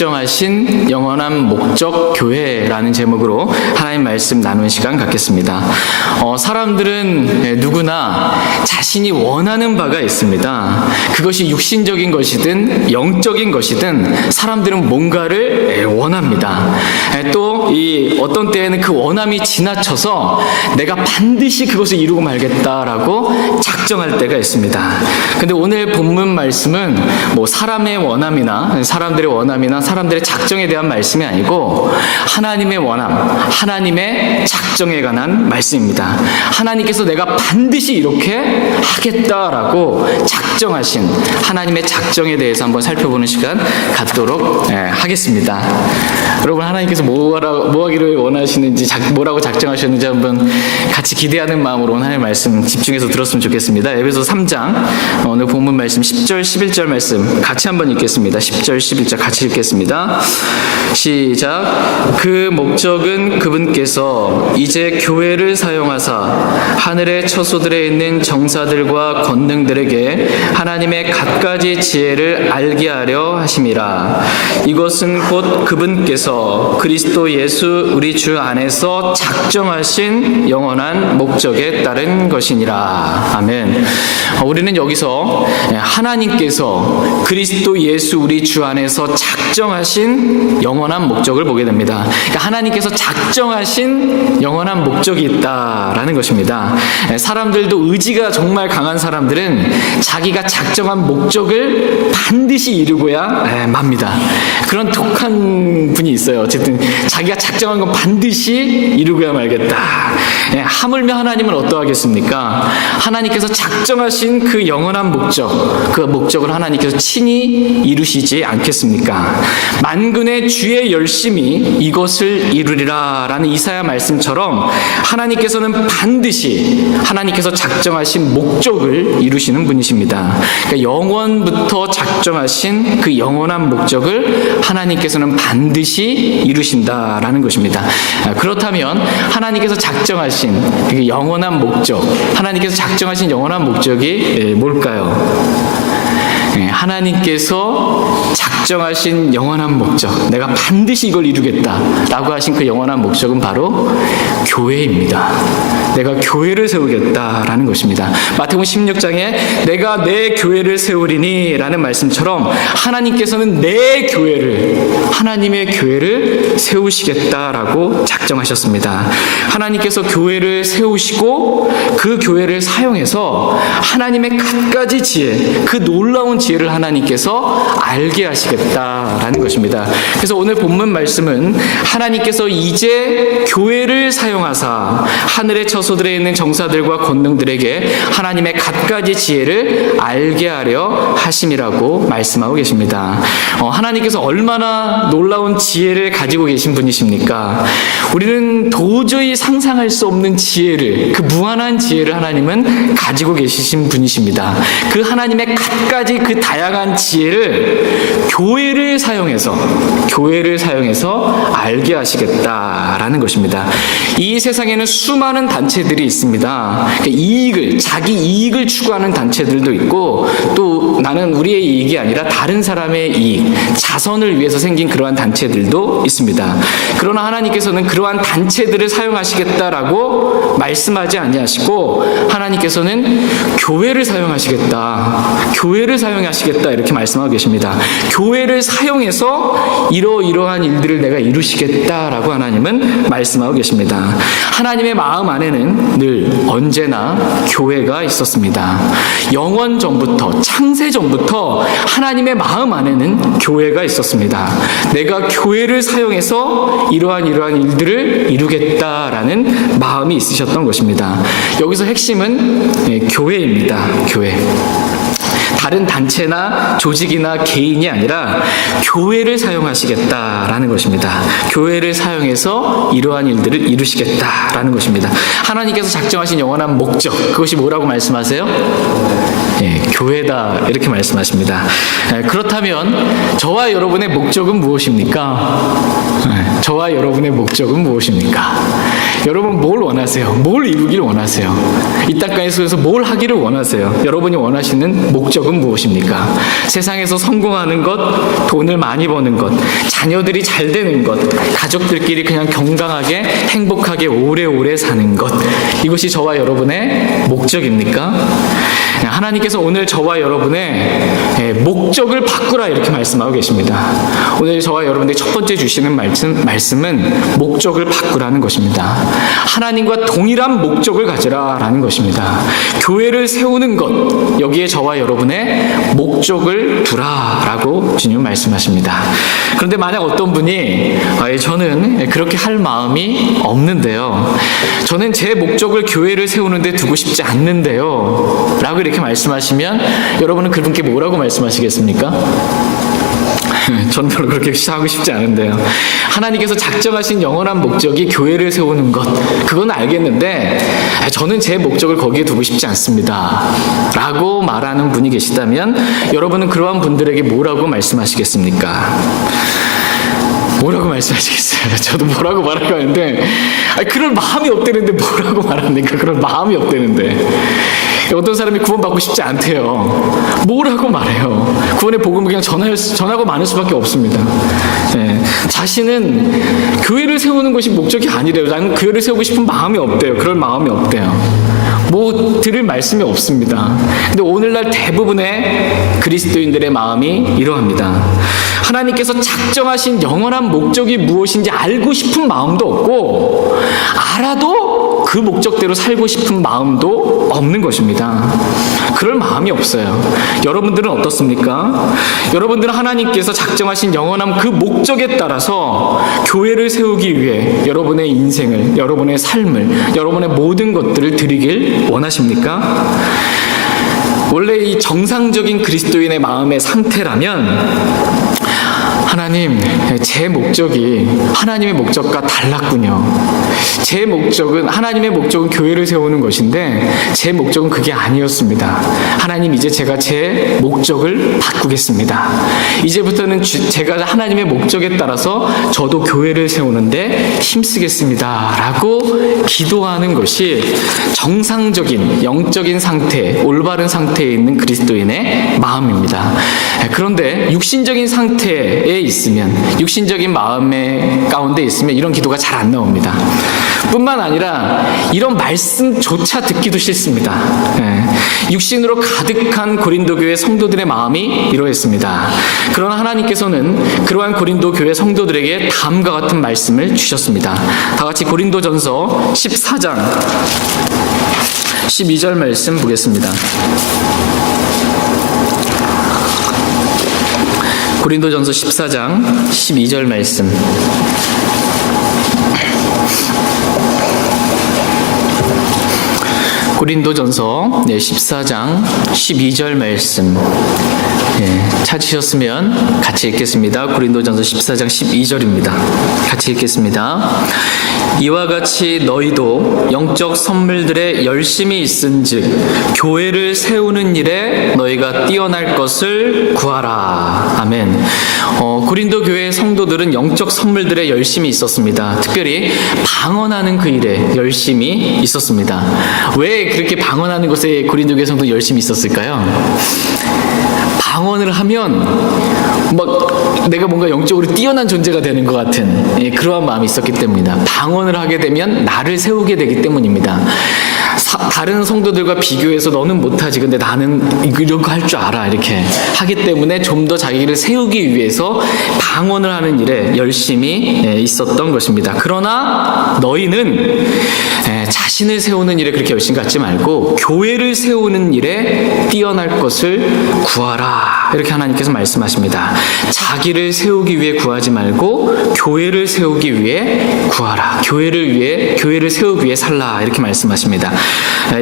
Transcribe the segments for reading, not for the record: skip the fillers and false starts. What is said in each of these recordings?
작정하신 영원한 목적 교회라는 제목으로 하나님 말씀 나누는 시간 갖겠습니다. 사람들은 누구나 자신이 원하는 바가 있습니다. 그것이 육신적인 것이든 영적인 것이든 사람들은 뭔가를 원합니다. 또 어떤 때에는 그 원함이 지나쳐서 내가 반드시 그것을 이루고 말겠다라고 작정할 때가 있습니다. 근데 오늘 본문 말씀은 사람의 원함이나 사람들의 원함이나 사람들의 작정에 대한 말씀이 아니고 하나님의 원함, 하나님의 작정에 관한 말씀입니다. 하나님께서 내가 반드시 이렇게 하겠다라고 작정하신 하나님의 작정에 대해서 한번 살펴보는 시간 갖도록 하겠습니다. 여러분, 하나님께서 뭐 하기를 원하시는지, 뭐라고 작정하셨는지 한번 같이 기대하는 마음으로 하나님의 말씀 집중해서 들었으면 좋겠습니다. 에베소 3장 오늘 본문 말씀 10절 11절 말씀 같이 한번 읽겠습니다. 10절 11절 같이 읽겠습니다. 시작. 그 목적은 그분께서 이제 교회를 사용하사 하늘의 처소들에 있는 정사들과 권능들에게 하나님의 갖가지 지혜를 알게 하려 하심이라. 이것은 곧 그분께서 그리스도 예수 우리 주 안에서 작정하신 영원한 목적에 따른 것이니라. 아멘. 우리는 여기서 하나님께서 그리스도 예수 우리 주 안에서 작정하신 영원한 목적을 보게 됩니다. 그러니까 하나님께서 작정하신 영원한 목적이 있다라는 것입니다. 사람들도 의지가 정말 강한 사람들은 자기가 작정한 목적을 반드시 이루고야 맙니다. 그런 독한 분이 있어요. 어쨌든 자기가 작정한 건 반드시 이루고야 말겠다. 하물며 하나님은 어떠하겠습니까? 하나님께서 작정하신 그 영원한 목적, 그 목적을 하나님께서 친히 이루시지 않겠습니까? 만군의 주의 열심히 이것을 이루리라 라는 이사야 말씀처럼 하나님께서는 반드시 하나님께서 작정하신 목적을 이루시는 분이십니다. 그러니까 영원부터 작정하신 그 영원한 목적을 하나님께서는 반드시 이루신다라는 것입니다. 그렇다면 하나님께서 작정하신 그 영원한 목적, 하나님께서 작정하신 영원한 목적이 뭘까요? 하나님께서 작정하신 영원한 목적, 내가 반드시 이걸 이루겠다라고 하신 그 영원한 목적은 바로 교회입니다. 내가 교회를 세우겠다라는 것입니다. 마태복음 16장에 내가 내 교회를 세우리니 라는 말씀처럼 하나님께서는 내 교회를, 하나님의 교회를 세우시겠다라고 작정하셨습니다. 하나님께서 교회를 세우시고 그 교회를 사용해서 하나님의 갖가지 지혜, 그 놀라운 지혜를 하나님께서 알게 하시겠다라는 것입니다. 그래서 오늘 본문 말씀은 하나님께서 이제 교회를 사용하사 하늘의 처소들에 있는 정사들과 권능들에게 하나님의 갖가지 지혜를 알게 하려 하심이라고 말씀하고 계십니다. 하나님께서 얼마나 놀라운 지혜를 가지고 계신 분이십니까? 우리는 도저히 상상할 수 없는 지혜를, 그 무한한 지혜를 하나님은 가지고 계시신 분이십니다. 그 하나님의 갖가지 그 다양한 지혜를 교회를 사용해서 알게 하시겠다라는 것입니다. 이 세상에는 수많은 단체들이 있습니다. 자기 이익을 추구하는 단체들도 있고, 또 나는 우리의 이익이 아니라 다른 사람의 이익, 자선을 위해서 생긴 그러한 단체들도 있습니다. 그러나 하나님께서는 그러한 단체들을 사용하시겠다라고 말씀하지 아니하시고 하나님께서는 교회를 사용하시겠다 이렇게 말씀하고 계십니다. 교회를 사용해서 이러이러한 일들을 내가 이루시겠다라고 하나님은 말씀하고 계십니다. 하나님의 마음 안에는 늘 언제나 교회가 있었습니다. 영원 전부터, 창세 전부터 하나님의 마음 안에는 교회가 있었습니다. 내가 교회를 사용해서 이러한 일들을 이루겠다라는 마음이 있으셨던 것입니다. 여기서 핵심은 교회입니다. 교회. 다른 단체나 조직이나 개인이 아니라 교회를 사용하시겠다라는 것입니다. 교회를 사용해서 이러한 일들을 이루시겠다라는 것입니다. 하나님께서 작정하신 영원한 목적, 그것이 뭐라고 말씀하세요? 교회다 이렇게 말씀하십니다. 그렇다면 저와 여러분의 목적은 무엇입니까? 저와 여러분의 목적은 무엇입니까? 여러분 뭘 원하세요? 뭘 이루기를 원하세요? 이 땅에서 뭘 하기를 원하세요? 여러분이 원하시는 목적은 무엇입니까? 세상에서 성공하는 것, 돈을 많이 버는 것, 자녀들이 잘 되는 것, 가족들끼리 그냥 건강하게 행복하게 오래오래 사는 것, 이것이 저와 여러분의 목적입니까? 하나님께서 오늘 저와 여러분의 목적을 바꾸라 이렇게 말씀하고 계십니다. 오늘 저와 여러분들이 첫 번째 주시는 말씀은 목적을 바꾸라는 것입니다. 하나님과 동일한 목적을 가지라라는 것입니다. 교회를 세우는 것, 여기에 저와 여러분의 목적을 두라라고 주님 말씀하십니다. 그런데 만약 어떤 분이 저는 그렇게 할 마음이 없는데요, 저는 제 목적을 교회를 세우는데 두고 싶지 않는데요 라고 이렇게 말씀하시면 여러분은 그분께 뭐라고 말씀하시겠습니까? 저는 별로 그렇게 하고 싶지 않은데요. 하나님께서 작정하신 영원한 목적이 교회를 세우는 것, 그건 알겠는데 저는 제 목적을 거기에 두고 싶지 않습니다 라고 말하는 분이 계시다면 여러분은 그러한 분들에게 뭐라고 말씀하시겠습니까? 뭐라고 말씀하시겠어요? 저도 뭐라고 말하려고 하는데 그럴 마음이 없대는데 뭐라고 말합니까? 그럴 마음이 없대는데. 어떤 사람이 구원받고 싶지 않대요. 뭐라고 말해요? 구원의 복음을 그냥 전하고 마는 수밖에 없습니다. 자신은 교회를 세우는 것이 목적이 아니래요. 나는 교회를 세우고 싶은 마음이 없대요. 그럴 마음이 없대요. 뭐 들을 말씀이 없습니다. 근데 오늘날 대부분의 그리스도인들의 마음이 이러합니다. 하나님께서 작정하신 영원한 목적이 무엇인지 알고 싶은 마음도 없고, 알아도 그 목적대로 살고 싶은 마음도 없는 것입니다. 그럴 마음이 없어요. 여러분들은 어떻습니까? 여러분들은 하나님께서 작정하신 영원한 그 목적에 따라서 교회를 세우기 위해 여러분의 인생을, 여러분의 삶을, 여러분의 모든 것들을 드리길 원하십니까? 원래 이 정상적인 그리스도인의 마음의 상태라면 하나님, 제 목적이 하나님의 목적과 달랐군요. 제 목적은, 하나님의 목적은 교회를 세우는 것인데 제 목적은 그게 아니었습니다. 하나님, 이제 제가 제 목적을 바꾸겠습니다. 이제부터는 제가 하나님의 목적에 따라서 저도 교회를 세우는데 힘쓰겠습니다 라고 기도하는 것이 정상적인 영적인 상태, 올바른 상태에 있는 그리스도인의 마음입니다. 그런데 육신적인 상태에 있으면, 육신적인 마음의 가운데 있으면 이런 기도가 잘 안 나옵니다. 뿐만 아니라 이런 말씀조차 듣기도 싫습니다. 육신으로 가득한 고린도 교회 성도들의 마음이 이러했습니다. 그러나 하나님께서는 그러한 고린도 교회 성도들에게 다음과 같은 말씀을 주셨습니다. 다 같이 고린도전서 14장 12절 말씀 보겠습니다. 고린도전서 14장 12절 말씀. 고린도전서 14장 12절 말씀. 찾으셨으면 같이 읽겠습니다. 고린도전서 14장 12절입니다. 같이 읽겠습니다. 이와 같이 너희도 영적 선물들에 열심히 있은즉 교회를 세우는 일에 너희가 뛰어날 것을 구하라. 아멘. 고린도 교회 성도들은 영적 선물들에 열심히 있었습니다. 특별히 방언하는 그 일에 열심히 있었습니다. 왜 그렇게 방언하는 것에 고린도 교회 성도는 열심히 있었을까요? 방언을 하면 내가 뭔가 영적으로 뛰어난 존재가 되는 것 같은 그러한 마음이 있었기 때문입니다. 방언을 하게 되면 나를 세우게 되기 때문입니다. 다른 성도들과 비교해서 너는 못하지, 근데 나는 이런 거 할 줄 알아, 이렇게 하기 때문에 좀 더 자기를 세우기 위해서 방언을 하는 일에 열심히 있었던 것입니다. 그러나 너희는 자신을 세우는 일에 그렇게 열심히 갖지 말고 교회를 세우는 일에 뛰어날 것을 구하라, 이렇게 하나님께서 말씀하십니다. 자기를 세우기 위해 구하지 말고 교회를 세우기 위해 구하라. 교회를 세우기 위해 살라, 이렇게 말씀하십니다.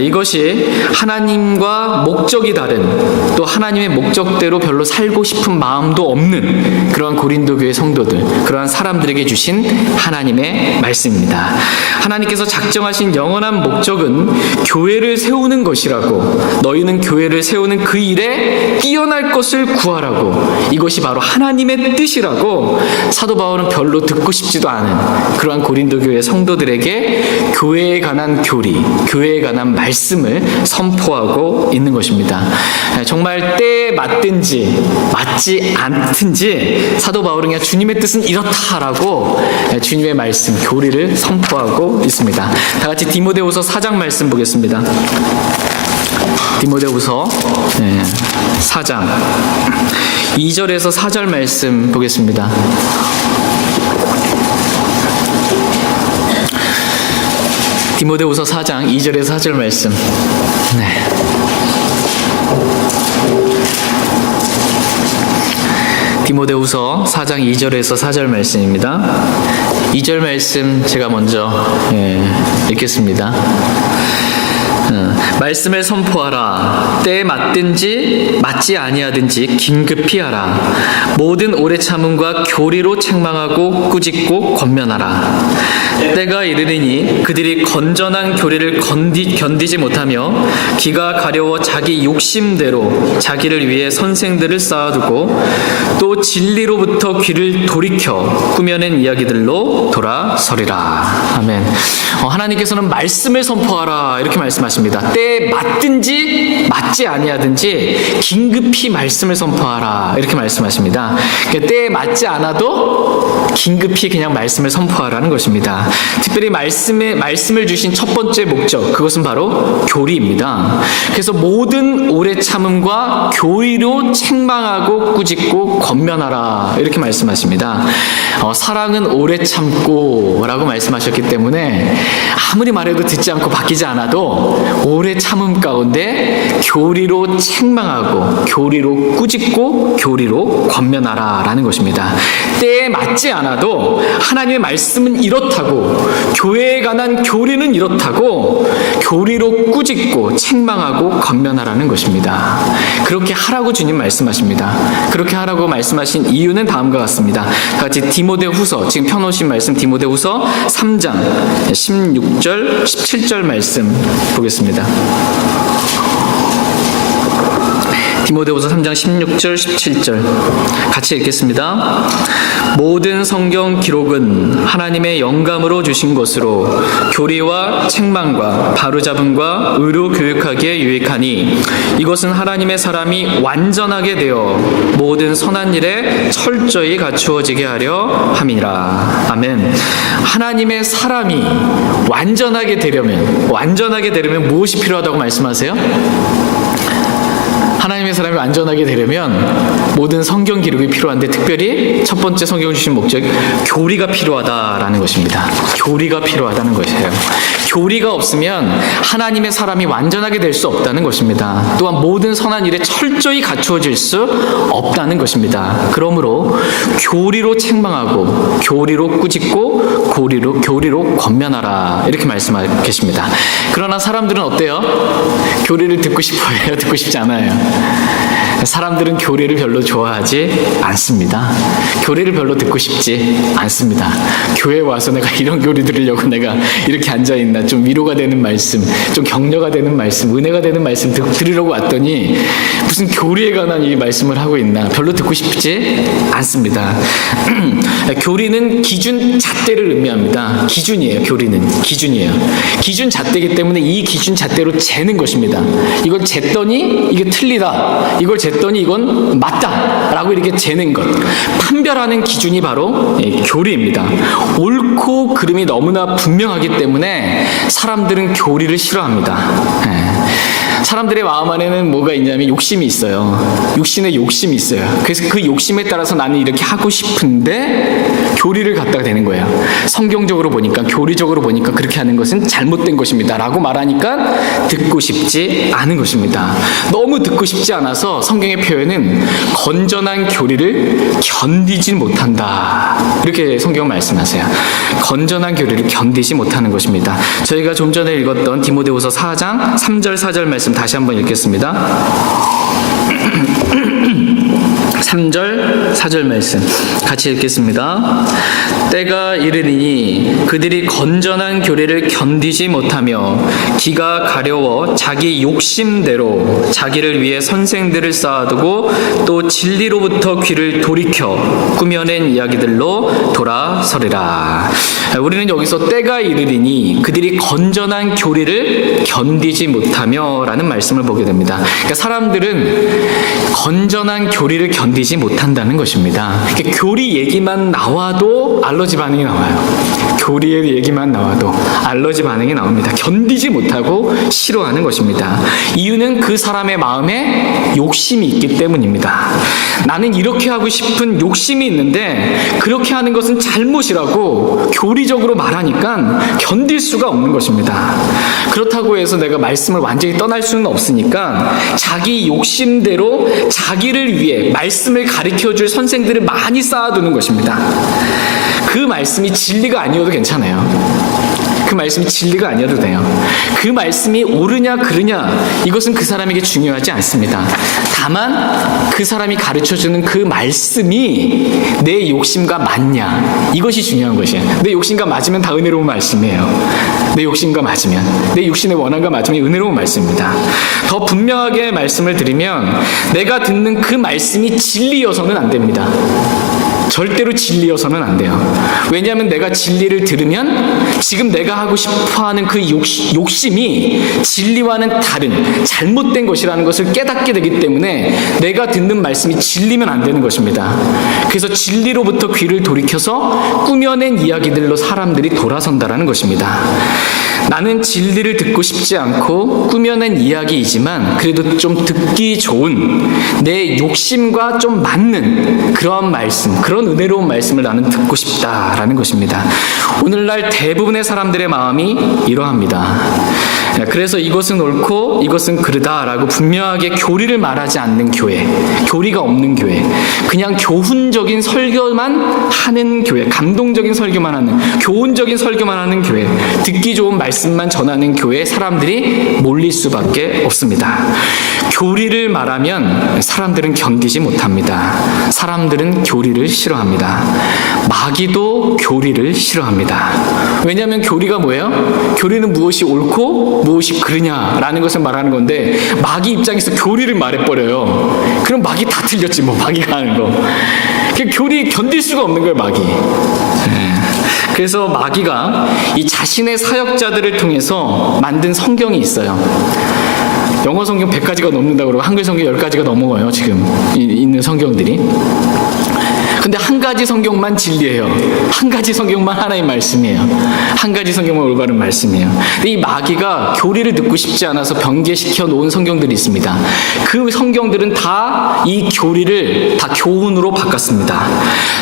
이것이 하나님과 목적이 다른, 또 하나님의 목적대로 별로 살고 싶은 마음도 없는 그러한 고린도 교회 성도들, 그러한 사람들에게 주신 하나님의 말씀입니다. 하나님께서 작정하신 영원한 목적은 교회를 세우는 것이라고, 너희는 교회를 세우는 그 일에 뛰어날 것을 구하라고, 이것이 바로 하나님의 뜻이라고 사도 바울은 별로 듣고 싶지도 않은 그러한 고린도 교회 성도들에게 교회에 관한 교리, 교회에 관한 말씀을 선포하고 있는 것입니다. 정말 때에 맞든지 맞지 않든지 사도 바울은 그냥 주님의 뜻은 이렇다라고 주님의 말씀, 교리를 선포하고 있습니다. 다 같이 디모데후서 4장 말씀 보겠습니다. 디모데후서 4장 2절에서 4절 말씀 보겠습니다. 디모데후서 4장 2절에서 4절 말씀. 디모데후서 4장 2절에서 4절 말씀입니다. 2절 말씀 제가 먼저 읽겠습니다. 말씀을 선포하라. 때에 맞든지 맞지 아니하든지 긴급히 하라. 모든 오래 참음과 교리로 책망하고 꾸짖고 권면하라. 때가 이르리니 그들이 건전한 교리를 견디지 못하며 기가 가려워 자기 욕심대로 자기를 위해 선생들을 쌓아두고 또 진리로부터 귀를 돌이켜 꾸며낸 이야기들로 돌아서리라. 아멘. 하나님께서는 말씀을 선포하라 이렇게 말씀하십니다. 때에 맞든지 맞지 아니하든지 긴급히 말씀을 선포하라 이렇게 말씀하십니다. 때에 맞지 않아도 긴급히 그냥 말씀을 선포하라는 것입니다. 특별히 말씀을 주신 첫 번째 목적, 그것은 바로 교리입니다. 그래서 모든 오래 참음과 교리로 책망하고 꾸짖고 권면하라 이렇게 말씀하십니다. 사랑은 오래 참고 라고 말씀하셨기 때문에 아무리 말해도 듣지 않고 바뀌지 않아도 오래 참음 가운데 교리로 책망하고 교리로 꾸짖고 교리로 권면하라 라는 것입니다. 때에 맞지 않아도 하나님의 말씀은 이렇다고, 교회에 관한 교리는 이렇다고 교리로 꾸짖고 책망하고 권면하라는 것입니다. 그렇게 하라고 주님 말씀하십니다. 그렇게 하라고 말씀하신 이유는 다음과 같습니다. 같이 디모데후서, 지금 펴놓으신 말씀 디모데후서 3장 16절 17절 말씀 보겠습니다. 디모데후서 3장 16절 17절 같이 읽겠습니다. 모든 성경 기록은 하나님의 영감으로 주신 것으로 교리와 책망과 바로잡음과 의로 교육하기에 유익하니 이것은 하나님의 사람이 완전하게 되어 모든 선한 일에 철저히 갖추어지게 하려 함이라. 아멘. 하나님의 사람이 완전하게 되려면 무엇이 필요하다고 말씀하세요? 하나님의 사람이 완전하게 되려면 모든 성경 기록이 필요한데, 특별히 첫 번째 성경을 주신 목적, 교리가 필요하다라는 것입니다. 교리가 필요하다는 것이에요. 교리가 없으면 하나님의 사람이 완전하게 될 수 없다는 것입니다. 또한 모든 선한 일에 철저히 갖추어질 수 없다는 것입니다. 그러므로 교리로 책망하고 교리로 꾸짖고 교리로 권면하라 이렇게 말씀하고 계십니다. 그러나 사람들은 어때요? 교리를 듣고 싶어요? 듣고 싶지 않아요? 사람들은 교리를 별로 좋아하지 않습니다. 교리를 별로 듣고 싶지 않습니다. 교회에 와서 내가 이런 교리 들으려고 내가 이렇게 앉아있나, 좀 위로가 되는 말씀, 좀 격려가 되는 말씀, 은혜가 되는 말씀 들으려고 왔더니 무슨 교리에 관한 이 말씀을 하고 있나, 별로 듣고 싶지 않습니다. 교리는 기준 잣대를 의미합니다. 기준이에요. 교리는 기준이에요. 기준 잣대이기 때문에 이 기준 잣대로 재는 것입니다. 이걸 쟀더니 이게 틀리다, 이걸 쟀더니 이건 맞다 라고 이렇게 재는 것, 판별하는 기준이 바로 교리입니다. 옳고 그름이 너무나 분명하기 때문에 사람들은 교리를 싫어합니다. 사람들의 마음 안에는 뭐가 있냐면 욕심이 있어요. 육신의 욕심이 있어요. 그래서 그 욕심에 따라서 나는 이렇게 하고 싶은데 교리를 갖다가 되는 거예요. 성경적으로 보니까, 교리적으로 보니까 그렇게 하는 것은 잘못된 것입니다 라고 말하니까 듣고 싶지 않은 것입니다. 너무 듣고 싶지 않아서 성경의 표현은 건전한 교리를 견디지 못한다, 이렇게 성경 말씀하세요. 건전한 교리를 견디지 못하는 것입니다. 저희가 좀 전에 읽었던 디모데후서 4장 3절 4절 말씀 다시 한번 읽겠습니다. 3절 4절 말씀 같이 읽겠습니다. 때가 이르리니 그들이 건전한 교리를 견디지 못하며 기가 가려워 자기 욕심대로 자기를 위해 선생들을 쌓아두고 또 진리로부터 귀를 돌이켜 꾸며낸 이야기들로 돌아서리라. 우리는 여기서 때가 이르리니 그들이 건전한 교리를 견디지 못하며 라는 말씀을 보게 됩니다. 그러니까 사람들은 건전한 교리를 견디지 못한다는 것입니다. 교리 얘기만 나와도 알러지 반응이 나와요. 교리의 얘기만 나와도 알러지 반응이 나옵니다. 견디지 못하고 싫어하는 것입니다. 이유는 그 사람의 마음에 욕심이 있기 때문입니다. 나는 이렇게 하고 싶은 욕심이 있는데 그렇게 하는 것은 잘못이라고 교리적으로 말하니까 견딜 수가 없는 것입니다. 그렇다고 해서 내가 말씀을 완전히 떠날 수는 없으니까 자기 욕심대로 자기를 위해 말씀을 가르쳐줄 선생들을 많이 쌓아두는 것입니다. 그 말씀이 진리가 아니어도 괜찮아요. 그 말씀이 진리가 아니어도 돼요. 그 말씀이 옳으냐 그르냐 이것은 그 사람에게 중요하지 않습니다. 다만 그 사람이 가르쳐주는 그 말씀이 내 욕심과 맞냐, 이것이 중요한 것이에요. 내 욕심과 맞으면 다 은혜로운 말씀이에요. 내 욕심과 맞으면, 내 육신의 원함과 맞으면 은혜로운 말씀입니다. 더 분명하게 말씀을 드리면 내가 듣는 그 말씀이 진리여서는 안 됩니다. 절대로 진리여서는 안 돼요. 왜냐하면 내가 진리를 들으면 지금 내가 하고 싶어하는 그 욕심이 진리와는 다른 잘못된 것이라는 것을 깨닫게 되기 때문에 내가 듣는 말씀이 진리면 안 되는 것입니다. 그래서 진리로부터 귀를 돌이켜서 꾸며낸 이야기들로 사람들이 돌아선다라는 것입니다. 나는 진리를 듣고 싶지 않고 꾸며낸 이야기이지만 그래도 좀 듣기 좋은 내 욕심과 좀 맞는 그러한 말씀, 그런 은혜로운 말씀을 나는 듣고 싶다라는 것입니다. 오늘날 대부분의 사람들의 마음이 이러합니다. 그래서 이것은 옳고 이것은 그르다라고 분명하게 교리를 말하지 않는 교회, 교리가 없는 교회, 그냥 교훈적인 설교만 하는 교회, 감동적인 설교만 하는, 교훈적인 설교만 하는 교회, 듣기 좋은 말씀만 전하는 교회에 사람들이 몰릴 수밖에 없습니다. 교리를 말하면 사람들은 견디지 못합니다. 사람들은 교리를 싫어합니다. 마귀도 교리를 싫어합니다. 왜냐하면 교리가 뭐예요? 교리는 무엇이 옳고 무엇이 그르냐라는 것을 말하는 건데 마귀 입장에서 교리를 말해버려요. 그럼 마귀 다 틀렸지 뭐, 마귀가 하는 거. 교리 견딜 수가 없는 거예요, 마귀. 그래서 마귀가 이 자신의 사역자들을 통해서 만든 성경이 있어요. 영어 성경 100가지가 넘는다고 그러고 한글 성경 10가지가 넘어가요, 지금 있는 성경들이. 근데 한 가지 성경만 진리예요. 한 가지 성경만 하나의 말씀이에요. 한 가지 성경만 올바른 말씀이에요. 근데 이 마귀가 교리를 듣고 싶지 않아서 변개시켜 놓은 성경들이 있습니다. 그 성경들은 다 이 교리를 다 교훈으로 바꿨습니다.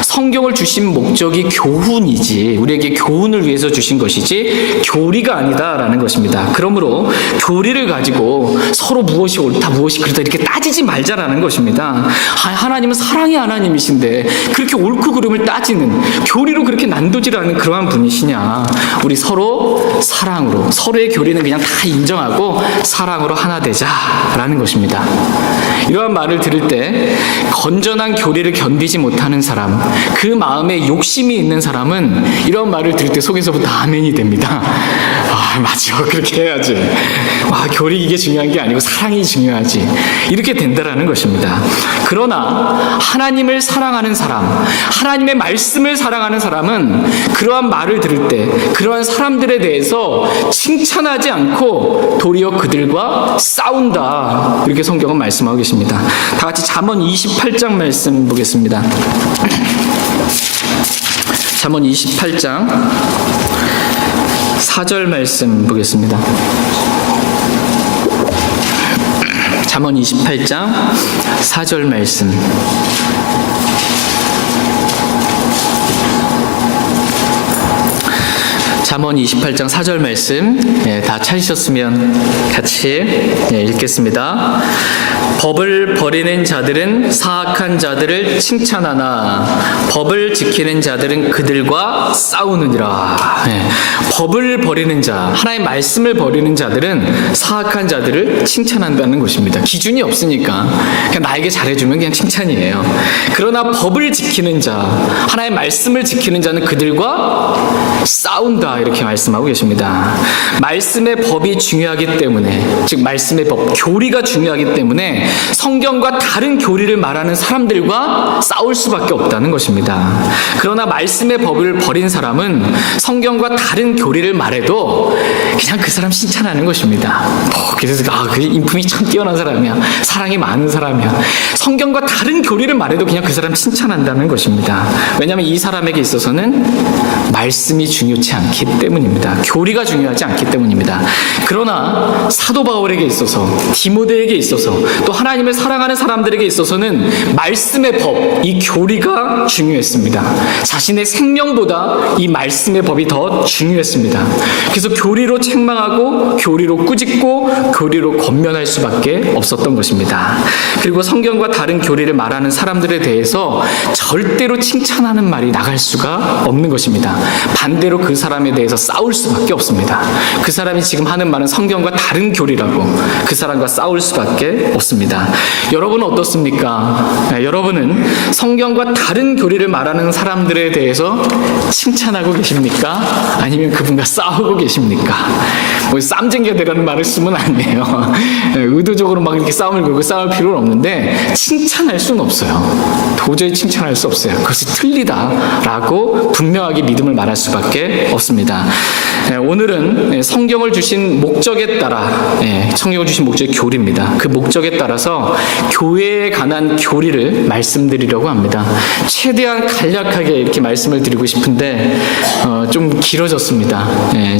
성경을 주신 목적이 교훈이지, 우리에게 교훈을 위해서 주신 것이지 교리가 아니다라는 것입니다. 그러므로 교리를 가지고 서로 무엇이 옳다 무엇이 그르다 이렇게 따지지 말자라는 것입니다. 하나님은 사랑의 하나님이신데 그렇게 옳고 그름을 따지는, 교리로 그렇게 난도질하는 그러한 분이시냐. 우리 서로 사랑으로, 서로의 교리는 그냥 다 인정하고 사랑으로 하나 되자라는 것입니다. 이러한 말을 들을 때 건전한 교리를 견디지 못하는 사람, 그 마음에 욕심이 있는 사람은 이런 말을 들을 때 속에서부터 아멘이 됩니다. 맞아, 그렇게 해야지. 교리 이게 중요한 게 아니고 사랑이 중요하지. 이렇게 된다라는 것입니다. 그러나 하나님을 사랑하는 사람, 하나님의 말씀을 사랑하는 사람은 그러한 말을 들을 때 그러한 사람들에 대해서 칭찬하지 않고 도리어 그들과 싸운다. 이렇게 성경은 말씀하고 계십니다. 다 같이 잠언 28장 말씀 보겠습니다. 잠언 28장 4절 말씀 보겠습니다. 잠언 28장 4절 말씀. 잠언 28장 4절 말씀 다 찾으셨으면 같이 읽겠습니다. 법을 버리는 자들은 사악한 자들을 칭찬하나 법을 지키는 자들은 그들과 싸우느니라. 법을 버리는 자, 하나님의 말씀을 버리는 자들은 사악한 자들을 칭찬한다는 것입니다. 기준이 없으니까 그냥 나에게 잘해주면 그냥 칭찬이에요. 그러나 법을 지키는 자, 하나님의 말씀을 지키는 자는 그들과 싸운다, 이렇게 말씀하고 계십니다. 말씀의 법이 중요하기 때문에, 즉 말씀의 법, 교리가 중요하기 때문에 성경과 다른 교리를 말하는 사람들과 싸울 수밖에 없다는 것입니다. 그러나 말씀의 법을 버린 사람은 성경과 다른 교리를 말해도 그냥 그 사람 칭찬하는 것입니다. 그래서 그 인품이 참 뛰어난 사람이야, 사랑이 많은 사람이야. 성경과 다른 교리를 말해도 그냥 그 사람 칭찬한다는 것입니다. 왜냐하면 이 사람에게 있어서는 말씀이 중요치 않기 때문입니다. 교리가 중요하지 않기 때문입니다. 그러나 사도 바울에게 있어서, 디모데에게 있어서, 또 하나님을 사랑하는 사람들에게 있어서는 말씀의 법, 이 교리가 중요했습니다. 자신의 생명보다 이 말씀의 법이 더 중요했습니다. 그래서 교리로 책망하고 교리로 꾸짖고 교리로 권면할 수밖에 없었던 것입니다. 그리고 성경과 다른 교리를 말하는 사람들에 대해서 절대로 칭찬하는 말이 나갈 수가 없는 것입니다. 반대로 그 사람에 대해서 싸울 수밖에 없습니다. 그 사람이 지금 하는 말은 성경과 다른 교리라고 그 사람과 싸울 수밖에 없습니다. 여러분은 어떻습니까? 여러분은 성경과 다른 교리를 말하는 사람들에 대해서 칭찬하고 계십니까? 아니면 그분과 싸우고 계십니까? 쌈쟁이가 되라는 말을 쓰면 안 돼요. 의도적으로 막 이렇게 싸움을 걸고 싸울 필요는 없는데 칭찬할 수는 없어요. 도저히 칭찬할 수 없어요. 그것이 틀리다라고 분명하게 믿음을 말할 수밖에 없습니다. 오늘은 성경을 주신 목적에 따라, 성경을 주신 목적이 교리입니다. 그 목적에 따라서 교회에 관한 교리를 말씀드리려고 합니다. 최대한 간략하게 이렇게 말씀을 드리고 싶은데 좀 길어졌습니다.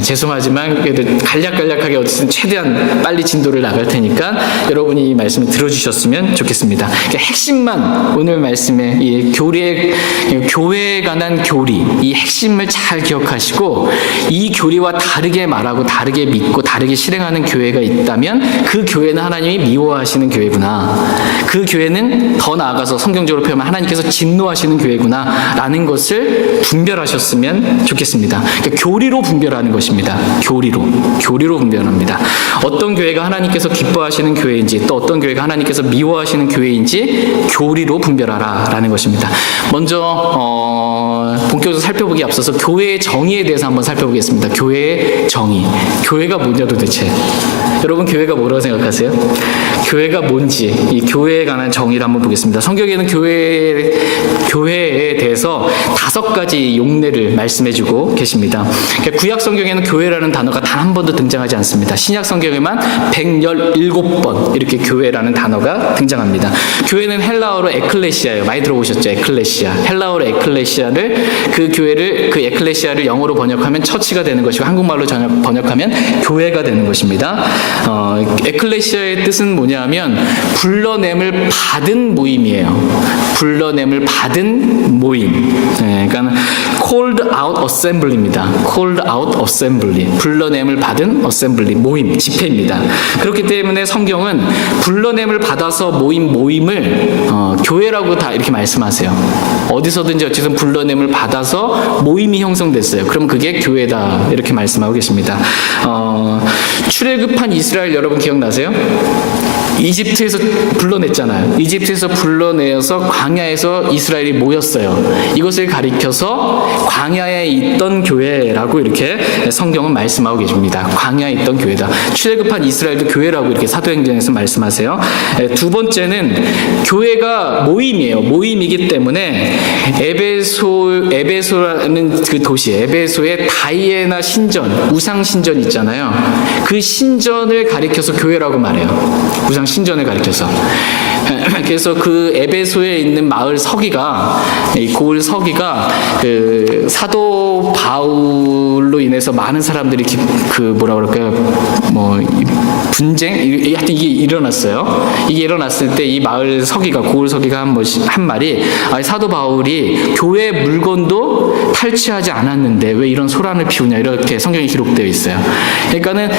죄송하지만 그래도 간략하게 어쨌든 최대한 빨리 진도를 나갈 테니까 여러분이 이 말씀을 들어주셨으면 좋겠습니다. 핵심만, 오늘 말씀에 이 교회에 관한 교리, 이 핵심을 잘 기억하시고 이 교리와 다르게 말하고 다르게 믿고 다르게 실행하는 교회가 있다면 그 교회는 하나님이 미워하시는 교회구나, 그 교회는 더 나아가서 성경적으로 표현하면 하나님께서 진노하시는 교회구나 라는 것을 분별하셨으면 좋겠습니다. 그러니까 교리로 분별하는 것입니다. 교리로 분별합니다. 어떤 교회가 하나님께서 기뻐하시는 교회인지, 또 어떤 교회가 하나님께서 미워하시는 교회인지 교리로 분별하라 라는 것입니다. 먼저 본격적으로 살펴보기 앞서서 교회의 정의에 대해서 한번 살펴보겠습니다. 교회의 정의. 교회가 뭐냐 도대체? 여러분, 교회가 뭐라고 생각하세요? 교회가 뭔지, 이 교회에 관한 정의를 한번 보겠습니다. 성경에는 교회에 대해서 5가지 용례를 말씀해주고 계십니다. 구약 성경에는 교회라는 단어가 단 한 번도 등장하지 않습니다. 신약 성경에만 117번 이렇게 교회라는 단어가 등장합니다. 교회는 헬라어로 에클레시아예요. 많이 들어보셨죠? 에클레시아. 헬라어로 에클레시아를, 그 에클레시아를 영어로 번역하면 처치가 되는 것이고 한국말로 번역하면 교회가 되는 것입니다. 에클레시아의 뜻은 뭐냐면 불러냄을 받은 모임이에요. 불러냄을 받은 모임. 그러니까 called out assembly입니다. called out assembly. 불러냄을 받은 assembly, 모임, 집회입니다. 그렇기 때문에 성경은 불러냄을 받아서 모임을 교회라고 다 이렇게 말씀하세요. 어디서든지 어쨌든 불러냄을 받아서 모임이 형성됐어요. 그럼 그게 교회다 이렇게 말씀하고 계십니다. 출애굽한 이스라엘 여러분 기억나세요? 이집트에서 불러냈잖아요. 이집트에서 불러내어서 광야에서 이스라엘이 모였어요. 이것을 가리켜서 광야에 있던 교회라고 이렇게 성경은 말씀하고 계십니다. 광야에 있던 교회다. 출애굽한 이스라엘도 교회라고 이렇게 사도행전에서 말씀하세요. 두 번째는 교회가 모임이에요. 모임이기 때문에 에베소라는 그 도시, 에베소의 다이애나 신전, 우상 신전 있잖아요. 그 신전을 가리켜서 교회라고 말해요. 우상 신전을 가리켜서. 그래서 그 에베소에 있는 마을 서기가, 이 고을 서기가 그 사도 사도 바울로 인해서 많은 사람들이 그 뭐라 그럴까요? 뭐 분쟁? 하여튼 이게 일어났어요. 이게 일어났을 때 이 마을 서기가 고을 서기가 한 말이 사도 바울이 교회 물건도 탈취하지 않았는데 왜 이런 소란을 피우냐 이렇게 성경에 기록되어 있어요. 그러니까는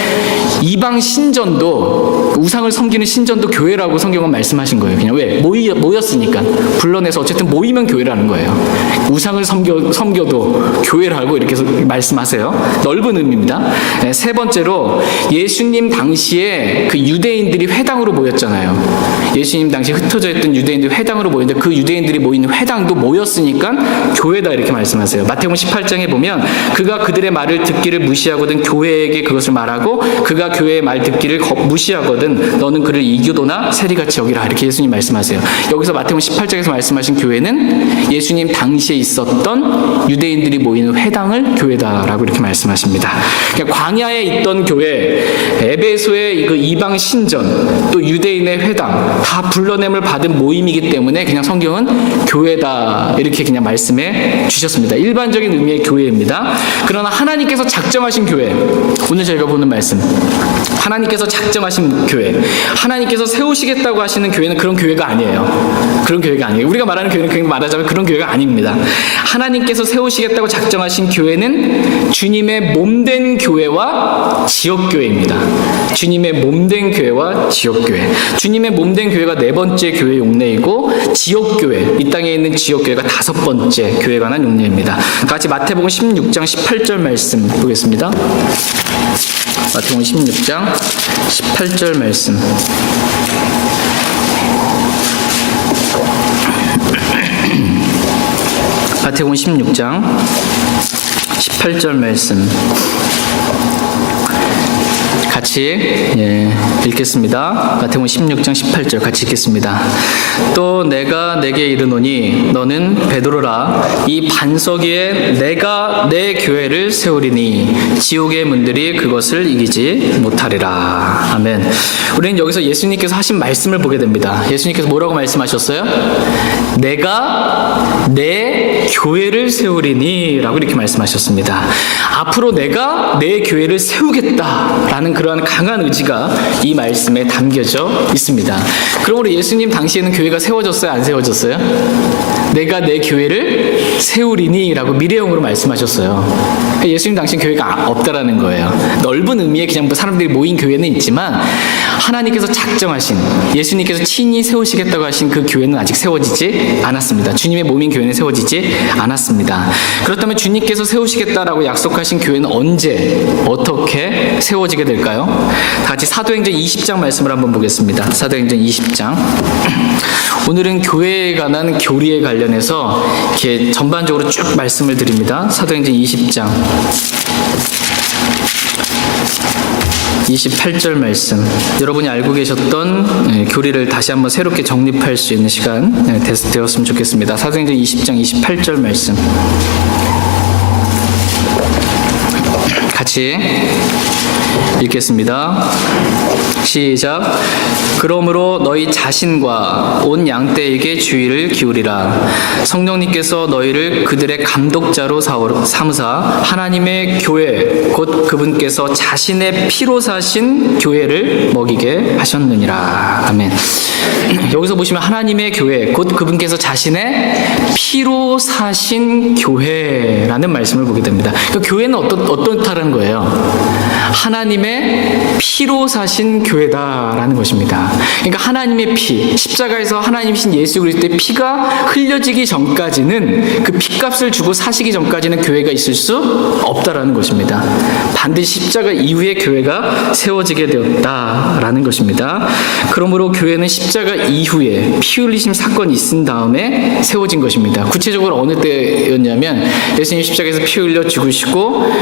이방 신전도 우상을 섬기는 신전도 교회라고 성경은 말씀하신 거예요. 그냥 왜 모였으니까 불러내서 어쨌든 모이면 교회라는 거예요. 우상을 섬겨도 교회라고 이렇게 말씀하세요. 넓은 의미입니다. 세 번째로 예수님 당시에 그 유대인들이 회당으로 모였잖아요. 예수님 당시 흩어져 있던 유대인들이 회당으로 모였는데 그 유대인들이 모이는 회당도 모였으니까 교회다 이렇게 말씀하세요. 마태복음 18장에 보면 그가 그들의 말을 듣기를 무시하거든 교회에게 그것을 말하고 그가 교회의 말 듣기를 무시하거든 너는 그를 이교도나 세리같이 여기라 이렇게 예수님 말씀하세요. 여기서 마태복음 18장에서 말씀하신 교회는 예수님 당시에 있었던 유대인들이 모이는 회당을 교회다라고 이렇게 말씀하십니다. 그러니까 광야에 있던 교회, 에베소의 그 이방 신전, 또 유대인의 회당 다 불러냄을 받은 모임이기 때문에 그냥 성경은 교회다 이렇게 그냥 말씀해 주셨습니다. 일반적인 의미의 교회입니다. 그러나 하나님께서 작정하신 교회, 오늘 저희가 보는 말씀, 하나님께서 작정하신 교회, 하나님께서 세우시겠다고 하시는 교회는 그런 교회가 아니에요. 그런 교회가 아니에요. 우리가 말하는 교회는 그냥 말하자면 그런 교회가 아닙니다. 하나님께서 세우시겠다고 작정하신 교회는 주님의 몸된 교회와 지역교회입니다. 주님의 몸된 교회와 지역교회. 주님의 몸된 교회가 네 번째 교회 용례이고 지역교회, 이 땅에 있는 지역교회가 다섯 번째 교회에 관한 용례입니다. 같이 마태복음 16장 18절 말씀 보겠습니다. 마태복음 16장 18절 말씀. 마태복음 16장 18절 말씀 같이 읽겠습니다. 마태복음 16장 18절 같이 읽겠습니다. 또 내가 내게 이르노니 너는 베드로라 이 반석 위에 내가 내 교회를 세우리니 지옥의 문들이 그것을 이기지 못하리라. 아멘. 우리는 여기서 예수님께서 하신 말씀을 보게 됩니다. 예수님께서 뭐라고 말씀하셨어요? 내가 내 교회를 세우리니 라고 이렇게 말씀하셨습니다. 앞으로 내가 내 교회를 세우겠다라는 그러한 강한 의지가 이 말씀에 담겨져 있습니다. 그러므로 예수님 당시에는 교회가 세워졌어요? 안 세워졌어요? 내가 내 교회를 세우리니 라고 미래형으로 말씀하셨어요. 예수님 당시엔 교회가 없다라는 거예요. 넓은 의미의 그냥 사람들이 모인 교회는 있지만 하나님께서 작정하신, 예수님께서 친히 세우시겠다고 하신 그 교회는 아직 세워지지 않았습니다. 주님의 몸인 교회는 세워지지 않았습니다. 그렇다면 주님께서 세우시겠다라고 약속하신 교회는 언제 어떻게 세워지게 될까요? 다 같이 사도행전 20장 말씀을 한번 보겠습니다. 사도행전 20장. 오늘은 교회에 관한 교리에 관련해서 이렇게 전반적으로 쭉 말씀을 드립니다. 사도행전 20장 28절 말씀, 여러분이 알고 계셨던 교리를 다시 한번 새롭게 정립할 수 있는 시간 되었으면 좋겠습니다. 사도행전 20장 28절 말씀 같이 읽겠습니다. 시작. 그러므로 너희 자신과 온 양떼에게 주의를 기울이라. 성령님께서 너희를 그들의 감독자로 삼으사 하나님의 교회 곧 그분께서 자신의 피로 사신 교회를 먹이게 하셨느니라. 아멘. 여기서 보시면 하나님의 교회 곧 그분께서 자신의 피로 사신 교회라는 말씀을 보게 됩니다. 그러니까 교회는 어떻다는 거예요? 하나님의 피로 사신 교회다라는 것입니다. 그러니까 하나님의 피, 십자가에서 하나님이신 예수 그리스도의 피가 흘려지기 전까지는, 그 피값을 주고 사시기 전까지는 교회가 있을 수 없다라는 것입니다. 반드시 십자가 이후에 교회가 세워지게 되었다라는 것입니다. 그러므로 교회는 십자가 이후에 피 흘리심 사건이 있은 다음에 세워진 것입니다. 구체적으로 어느 때였냐면 예수님 십자가에서 피 흘려 죽으시고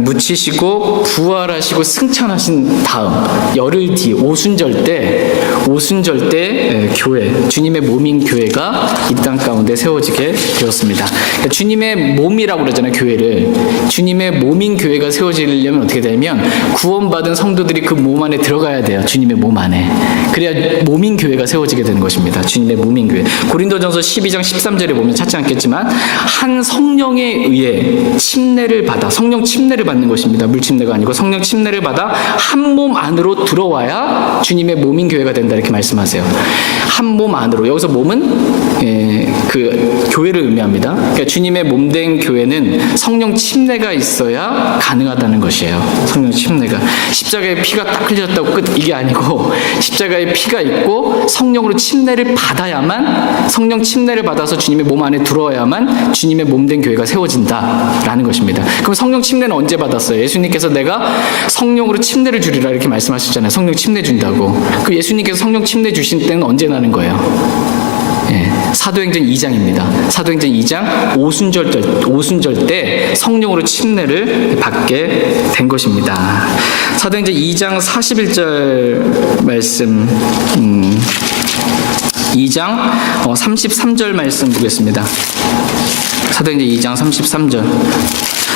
묻히시고 부활하시고 승천하신 다음 열흘 뒤 오순절 때 오순절대 교회, 주님의 몸인 교회가 이 땅 가운데 세워지게 되었습니다. 그러니까 주님의 몸이라고 그러잖아요, 교회를. 주님의 몸인 교회가 세워지려면 어떻게 되냐면 구원받은 성도들이 그 몸 안에 들어가야 돼요. 주님의 몸 안에. 그래야 몸인 교회가 세워지게 되는 것입니다. 주님의 몸인 교회. 고린도전서 12장 13절에 보면 찾지 않겠지만 한 성령에 의해 침례를 받아, 성령 침례를 받는 것입니다. 물 침례가 아니고 성령 침례를 받아 한 몸 안으로 들어와야 주님의 몸인 교회가 된다, 이렇게 말씀하세요. 한 몸 안으로. 여기서 몸은 그 교회를 의미합니다. 그러니까 주님의 몸된 교회는 성령 침례가 있어야 가능하다는 것이에요. 성령 침례가. 십자가의 피가 딱 흘렸다고 끝, 이게 아니고 십자가의 피가 있고 성령으로 침례를 받아야만, 성령 침례를 받아서 주님의 몸 안에 들어와야만 주님의 몸된 교회가 세워진다라는 것입니다. 그럼 성령 침례는 언제 받았어요? 예수님께서 내가 성령으로 침례를 주리라 이렇게 말씀하셨잖아요. 성령 침례 준다고. 그 예수님께서 성령 침례 주신 때는 언제 나는 거예요? 사도행전 2장입니다. 사도행전 2장 오순절 때 성령으로 침례를 받게 된 것입니다. 사도행전 2장 41절 말씀, 2장 33절 말씀 보겠습니다. 사도행전 2장 33절.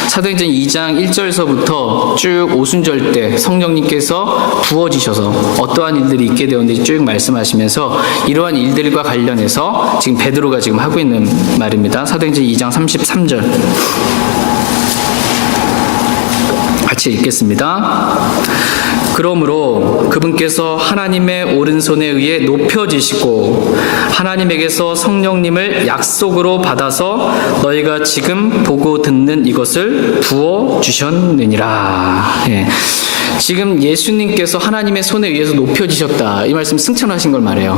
사도행전 2장 1절서부터 쭉 오순절 때 성령님께서 부어지셔서 어떠한 일들이 있게 되었는지 쭉 말씀하시면서 이러한 일들과 관련해서 지금 베드로가 지금 하고 있는 말입니다. 사도행전 2장 33절 같이 읽겠습니다. 그러므로 그분께서 하나님의 오른손에 의해 높여지시고 하나님에게서 성령님을 약속으로 받아서 너희가 지금 보고 듣는 이것을 부어주셨느니라. 지금 예수님께서 하나님의 손에 의해서 높여지셨다, 이 말씀 승천하신 걸 말해요.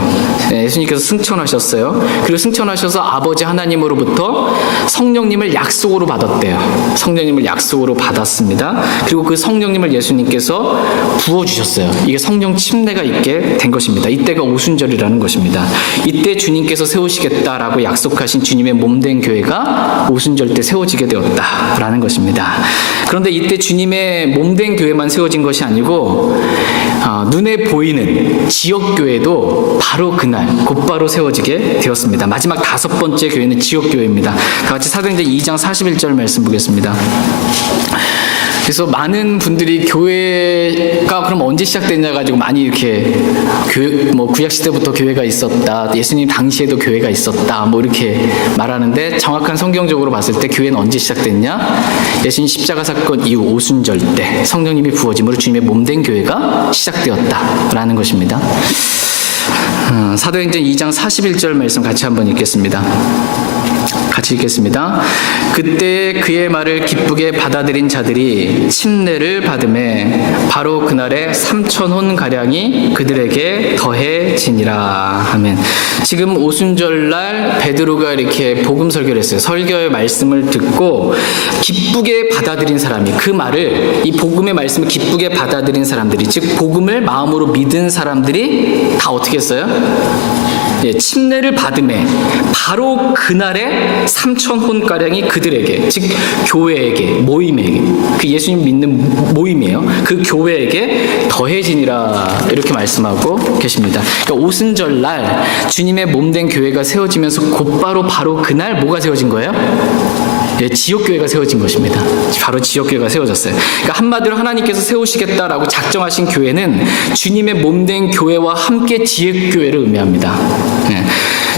예수님께서 승천하셨어요. 그리고 승천하셔서 아버지 하나님으로부터 성령님을 약속으로 받았대요. 성령님을 약속으로 받았습니다. 그리고 그 성령님을 예수님께서 부어주셨어요. 이게 성령 침례가 있게 된 것입니다. 이때가 오순절이라는 것입니다. 이때 주님께서 세우시겠다라고 약속하신 주님의 몸된 교회가 오순절 때 세워지게 되었다라는 것입니다. 그런데 이때 주님의 몸된 교회만 세워진 것이 아니고 눈에 보이는 지역교회도 바로 그날 곧바로 세워지게 되었습니다. 마지막 5번째 교회는 지역교회입니다. 다 같이 사도행전 2장 41절 말씀 보겠습니다. 그래서 많은 분들이 교회가 그럼 언제 시작됐냐 가지고 많이 이렇게 구약 시대부터 교회가 있었다, 예수님 당시에도 교회가 있었다, 이렇게 말하는데 정확한 성경적으로 봤을 때 교회는 언제 시작됐냐? 예수님 십자가 사건 이후 오순절 때 성령님이 부어짐으로 주님의 몸된 교회가 시작되었다라는 것입니다. 사도행전 2장 41절 말씀 같이 한번 읽겠습니다. 같이 읽겠습니다. 그때 그의 말을 기쁘게 받아들인 자들이 침례를 받음에 바로 그날에 3,000혼 가량이 그들에게 더해지니라. 아멘. 지금 오순절날 베드로가 이렇게 복음 설교를 했어요. 설교의 말씀을 듣고 기쁘게 받아들인 사람이, 그 말을, 이 복음의 말씀을 기쁘게 받아들인 사람들이, 즉 복음을 마음으로 믿은 사람들이 다 어떻게 했어요? 침례를 받음에 바로 그날에 3,000혼가량이 그들에게, 즉 교회에게, 모임에게, 그 예수님 믿는 모임이에요. 그 교회에게 더해지니라 이렇게 말씀하고 계십니다. 그러니까 오순절날 주님의 몸된 교회가 세워지면서 곧바로 바로 그날 뭐가 세워진 거예요? 지역교회가 세워진 것입니다. 바로 지역교회가 세워졌어요. 그러니까 한마디로 하나님께서 세우시겠다라고 작정하신 교회는 주님의 몸된 교회와 함께 지역교회를 의미합니다.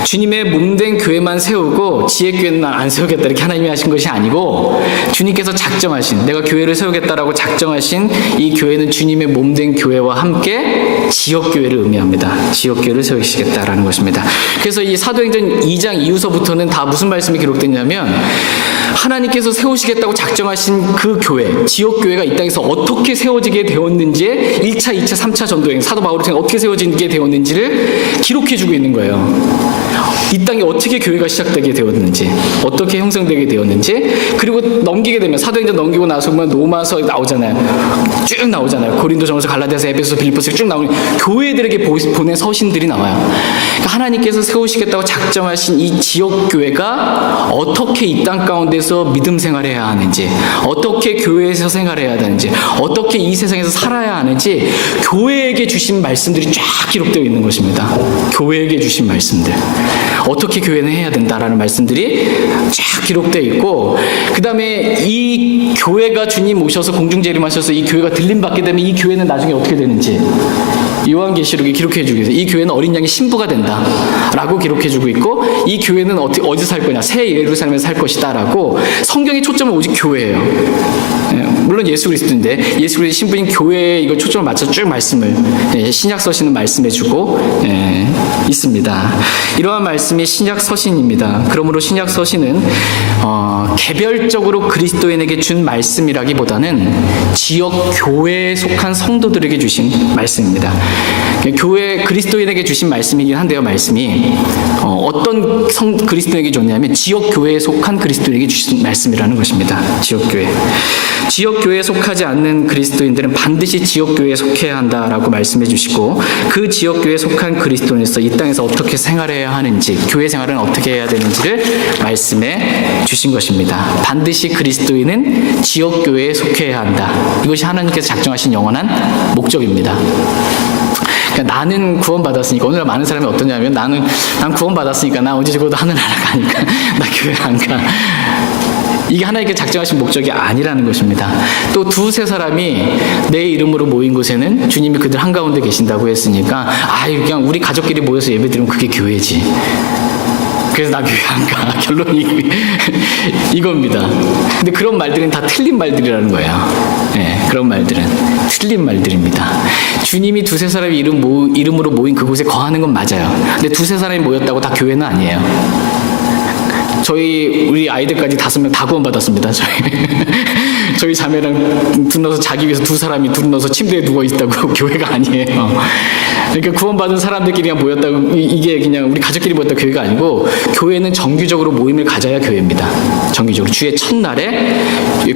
주님의 몸된 교회만 세우고 지역교회는 난 안 세우겠다 이렇게 하나님이 하신 것이 아니고, 주님께서 작정하신, 내가 교회를 세우겠다라고 작정하신 이 교회는 주님의 몸된 교회와 함께 지역교회를 의미합니다. 지역교회를 세우시겠다라는 것입니다. 그래서 이 사도행전 2장 이후서부터는 다 무슨 말씀이 기록됐냐면 하나님께서 세우시겠다고 작정하신 그 교회, 지역교회가 이 땅에서 어떻게 세워지게 되었는지에 1차, 2차, 3차 전도행, 사도 바울이 어떻게 세워지게 되었는지를 기록해주고 있는 거예요. 이 땅에 어떻게 교회가 시작되게 되었는지, 어떻게 형성되게 되었는지, 그리고 넘기게 되면 사도행전 넘기고 나서 보면 로마서 나오잖아요. 쭉 나오잖아요. 고린도전서, 갈라디아서, 에베소, 빌립보서 쭉 나오는 교회들에게 보낸 서신들이 나와요. 그러니까 하나님께서 세우시겠다고 작정하신 이 지역 교회가 어떻게 이 땅 가운데서 믿음 생활해야 하는지, 어떻게 교회에서 생활해야 되는지, 어떻게 이 세상에서 살아야 하는지 교회에게 주신 말씀들이 쫙 기록되어 있는 것입니다. 교회에게 주신 말씀들, 어떻게 교회는 해야 된다라는 말씀들이 쫙 기록되어 있고, 그 다음에 이 교회가 주님 오셔서 공중재림하셔서 이 교회가 들림받게 되면 이 교회는 나중에 어떻게 되는지 요한계시록에 기록해주고 있어요. 이 교회는 어린 양의 신부가 된다 라고 기록해주고 있고, 이 교회는 어디서 살 거냐, 새 예루살렘에서 살 것이다 라고 성경의 초점은 오직 교회예요. 물론 예수 그리스도인데 예수 그리스도의 신부인 교회에 이걸 초점을 맞춰 쭉 말씀을 신약 서신은 말씀해주고 있습니다. 이러한 말씀이 신약 서신입니다. 그러므로 신약 서신은 개별적으로 그리스도인에게 준 말씀이라기보다는 지역 교회에 속한 성도들에게 주신 말씀입니다. 교회 그리스도인에게 주신 말씀이긴 한데요, 말씀이 어떤 그리스도인에게 줬냐면 지역 교회에 속한 그리스도인에게 주신 말씀이라는 것입니다. 지역 교회. 지역 교회에 속하지 않는 그리스도인들은 반드시 지역 교회에 속해야 한다라고 말씀해 주시고, 그 지역 교회에 속한 그리스도인으로서 이 땅에서 어떻게 생활해야 하는지, 교회 생활은 어떻게 해야 되는지를 말씀해 주신 것입니다. 반드시 그리스도인은 지역 교회에 속해야 한다. 이것이 하나님께서 작정하신 영원한 목적입니다. 그러니까 나는 구원받았으니까, 오늘날 많은 사람이 어떠냐면 난 구원받았으니까 나 언제 죽어도 하늘나라 가니까 나 교회 안 가. 이게 하나님께 작정하신 목적이 아니라는 것입니다. 또 두세 사람이 내 이름으로 모인 곳에는 주님이 그들 한가운데 계신다고 했으니까 그냥 우리 가족끼리 모여서 예배드리면 그게 교회지. 그래서 나 교회 안 가. 결론이 이겁니다. 근데 그런 말들은 다 틀린 말들이라는 거예요. 그런 말들은 틀린 말들입니다. 주님이 두세 사람이 이름으로 모인 그곳에 거하는 건 맞아요. 근데 두세 사람이 모였다고 다 교회는 아니에요. 우리 아이들까지 5명 다 구원받았습니다. 저희 자매랑 둘러서 자기 위해서 2사람이 둘러서 침대에 누워있다고 교회가 아니에요. 그러니까 구원받은 사람들끼리 그냥 모였다고, 이게 그냥 우리 가족끼리 모였다고 교회가 아니고, 교회는 정규적으로 모임을 가져야 교회입니다. 정규적으로. 주의 첫날에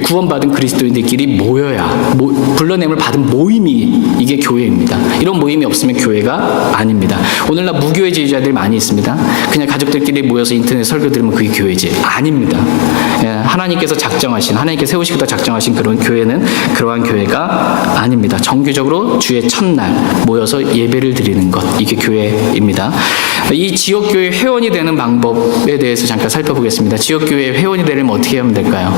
구원받은 그리스도인들끼리 모여야, 불러냄을 받은 모임이 이게 교회입니다. 이런 모임이 없으면 교회가 아닙니다. 오늘날 무교회주의자들이 많이 있습니다. 그냥 가족들끼리 모여서 인터넷 설교 들으면 그게 교회지. 아닙니다. 하나님께서 작정하신, 하나님께 세우시겠다 작정하신 그런 교회는 그러한 교회가 아닙니다. 정규적으로 주의 첫날 모여서 예배를 드리는 것, 이게 교회입니다. 이 지역교회 회원이 되는 방법에 대해서 잠깐 살펴보겠습니다. 지역교회 회원이 되려면 어떻게 하면 될까요?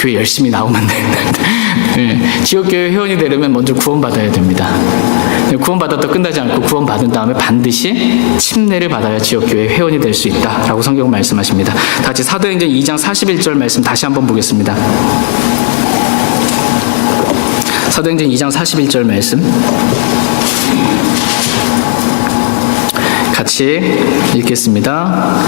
교회 열심히 나오면 됩니다. 지역교회 회원이 되려면 먼저 구원받아야 됩니다. 구원받았다 끝나지 않고 구원받은 다음에 반드시 침례를 받아야 지역교회 회원이 될 수 있다라고 성경은 말씀하십니다. 같이 사도행전 2장 41절 말씀 다시 한번 보겠습니다. 사도행전 2장 41절 말씀 같이 읽겠습니다.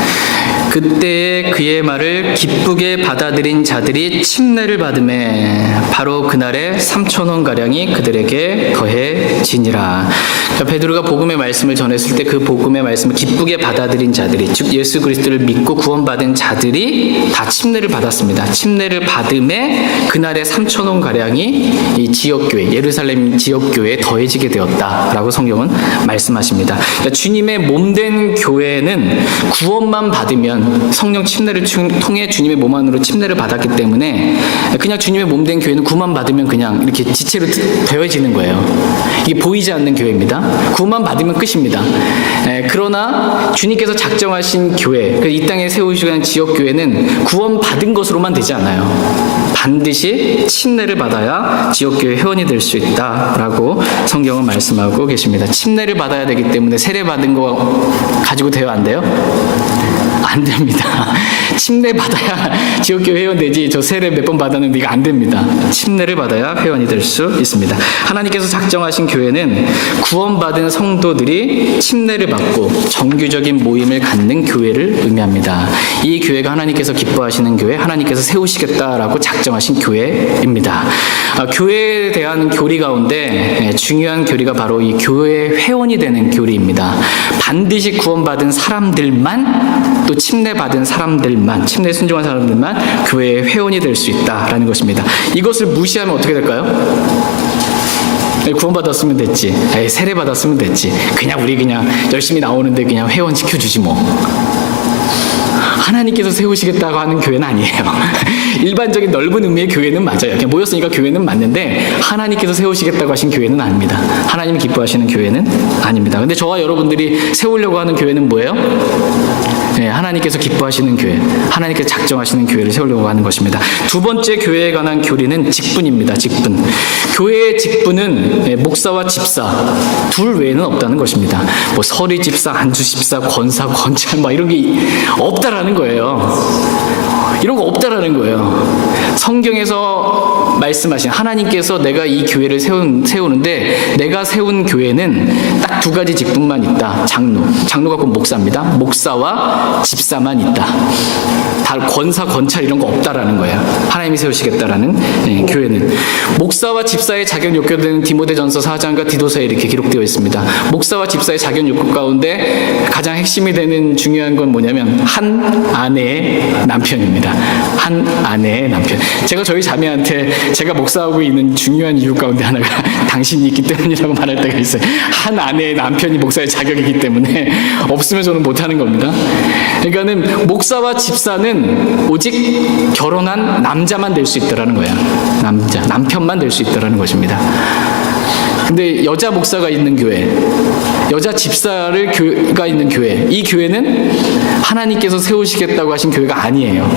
그때 그의 말을 기쁘게 받아들인 자들이 침례를 받음에 바로 그날에 3,000원가량이 그들에게 더해지니라. 그러니까 베드로가 복음의 말씀을 전했을 때 그 복음의 말씀을 기쁘게 받아들인 자들이, 즉 예수 그리스도를 믿고 구원받은 자들이 다 침례를 받았습니다. 침례를 받음에 그날에 3,000원가량이 이 지역교회, 예루살렘 지역교회에 더해지게 되었다라고 성경은 말씀하십니다. 그러니까 주님의 몸된 교회는 구원만 받으면, 성령 침례를 통해 주님의 몸 안으로 침례를 받았기 때문에 그냥 주님의 몸된 교회는 구원만 받으면 그냥 이렇게 지체로 되어지는 거예요. 이게 보이지 않는 교회입니다. 구원만 받으면 끝입니다. 그러나 주님께서 작정하신 교회, 이 땅에 세우시는 지역교회는 구원받은 것으로만 되지 않아요. 반드시 침례를 받아야 지역교회 회원이 될 수 있다라고 성경은 말씀하고 계십니다. 침례를 받아야 되기 때문에 세례 받은 거 가지고 돼요, 안 돼요? 안 됩니다. 침례 받아야 지역교회 회원 되지 저 세례 몇 번 받았는데 이거 안 됩니다. 침례를 받아야 회원이 될 수 있습니다. 하나님께서 작정하신 교회는 구원받은 성도들이 침례를 받고 정규적인 모임을 갖는 교회를 의미합니다. 이 교회가 하나님께서 기뻐하시는 교회, 하나님께서 세우시겠다라고 작정하신 교회입니다. 교회에 대한 교리 가운데 중요한 교리가 바로 이 교회 회원이 되는 교리입니다. 반드시 구원받은 사람들만, 또 침례받은 사람들만, 침례 순종한 사람들만 교회의 회원이 될 수 있다라는 것입니다. 이것을 무시하면 어떻게 될까요? 구원받았으면 됐지, 세례 받았으면 됐지, 우리 열심히 나오는데 회원 시켜주지 뭐. 하나님께서 세우시겠다고 하는 교회는 아니에요. 일반적인 넓은 의미의 교회는 맞아요. 그냥 모였으니까 교회는 맞는데 하나님께서 세우시겠다고 하신 교회는 아닙니다. 하나님이 기뻐하시는 교회는 아닙니다. 근데 저와 여러분들이 세우려고 하는 교회는 뭐예요? 하나님께서 기뻐하시는 교회, 하나님께서 작정하시는 교회를 세우려고 하는 것입니다. 두 번째 교회에 관한 교리는 직분입니다. 직분. 교회의 직분은 목사와 집사 둘 외에는 없다는 것입니다. 뭐 서리 집사, 안수 집사, 권사, 권찰 이런 게 없다라는 거예요. 이런 거 없다라는 거예요. 성경에서 말씀하신 하나님께서 내가 이 교회를 세우는데 내가 세운 교회는 딱 두 가지 직분만 있다. 장로가 곧 목사입니다. 목사와 집사만 있다. 다 권사, 권찰 이런 거 없다라는 거예요. 하나님이 세우시겠다라는 교회는. 목사와 집사의 자격 요건되는 디모데전서 4장과 디도서에 이렇게 기록되어 있습니다. 목사와 집사의 자격 요건 가운데 가장 핵심이 되는 중요한 건 뭐냐면 한 아내의 남편입니다. 한 아내의 남편. 제가 저희 자매한테 제가 목사하고 있는 중요한 이유 가운데 하나가 당신이 있기 때문이라고 말할 때가 있어요. 한 아내의 남편이 목사의 자격이기 때문에 없으면 저는 못하는 겁니다. 그러니까는 목사와 집사는 오직 결혼한 남자만 될 수 있다라는 거야. 남편만 될 수 있다라는 것입니다. 근데 여자 목사가 있는 교회, 여자 집사가 있는 교회, 이 교회는 하나님께서 세우시겠다고 하신 교회가 아니에요.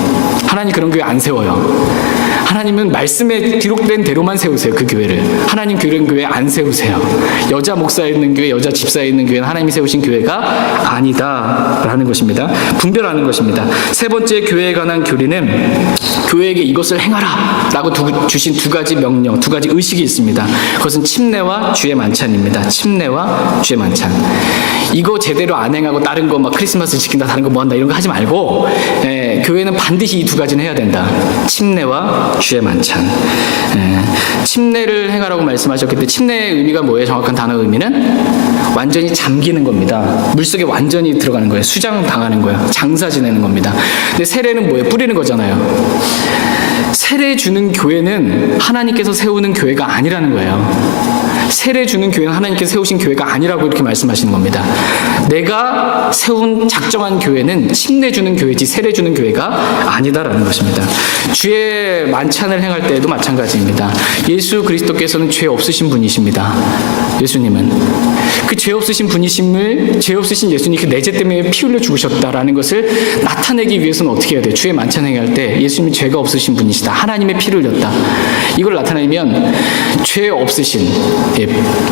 하나님 그런 교회 안 세워요. 하나님은 말씀에 기록된 대로만 세우세요. 그 교회를. 하나님 그런 교회 안 세우세요. 여자 목사에 있는 교회, 여자 집사에 있는 교회는 하나님이 세우신 교회가 아니다라는 것입니다. 분별하는 것입니다. 세 번째 교회에 관한 교리는 교회에게 이것을 행하라 라고 주신 두 가지 명령, 두 가지 의식이 있습니다. 그것은 침례와 주의 만찬입니다. 침례와 주의 만찬. 이거 제대로 안 행하고 다른 거 크리스마스 지킨다, 다른 거 뭐 한다 이런 거 하지 말고 교회는 반드시 이 두 가지는 해야 된다. 침례와 주의 만찬. 침례를 행하라고 말씀하셨기 때문에 침례의 의미가 뭐예요? 정확한 단어 의미는 완전히 잠기는 겁니다. 물속에 완전히 들어가는 거예요. 수장 당하는 거예요. 장사 지내는 겁니다. 근데 세례는 뭐예요? 뿌리는 거잖아요. 세례 주는 교회는 하나님께서 세우는 교회가 아니라는 거예요. 세례 주는 교회는 하나님께서 세우신 교회가 아니라고 이렇게 말씀하시는 겁니다. 내가 세운 작정한 교회는 침례 주는 교회지 세례 주는 교회가 아니다라는 것입니다. 주의 만찬을 행할 때에도 마찬가지입니다. 예수 그리스도께서는 죄 없으신 분이십니다. 예수님은 그 죄 없으신 분이심을, 죄 없으신 예수님이 내 죄 때문에 피 흘려 죽으셨다라는 것을 나타내기 위해서는 어떻게 해야 돼요? 주의 만찬 행할 때 예수님이 죄가 없으신 분이시다, 하나님의 피를 흘렸다, 이걸 나타내면 죄 없으신,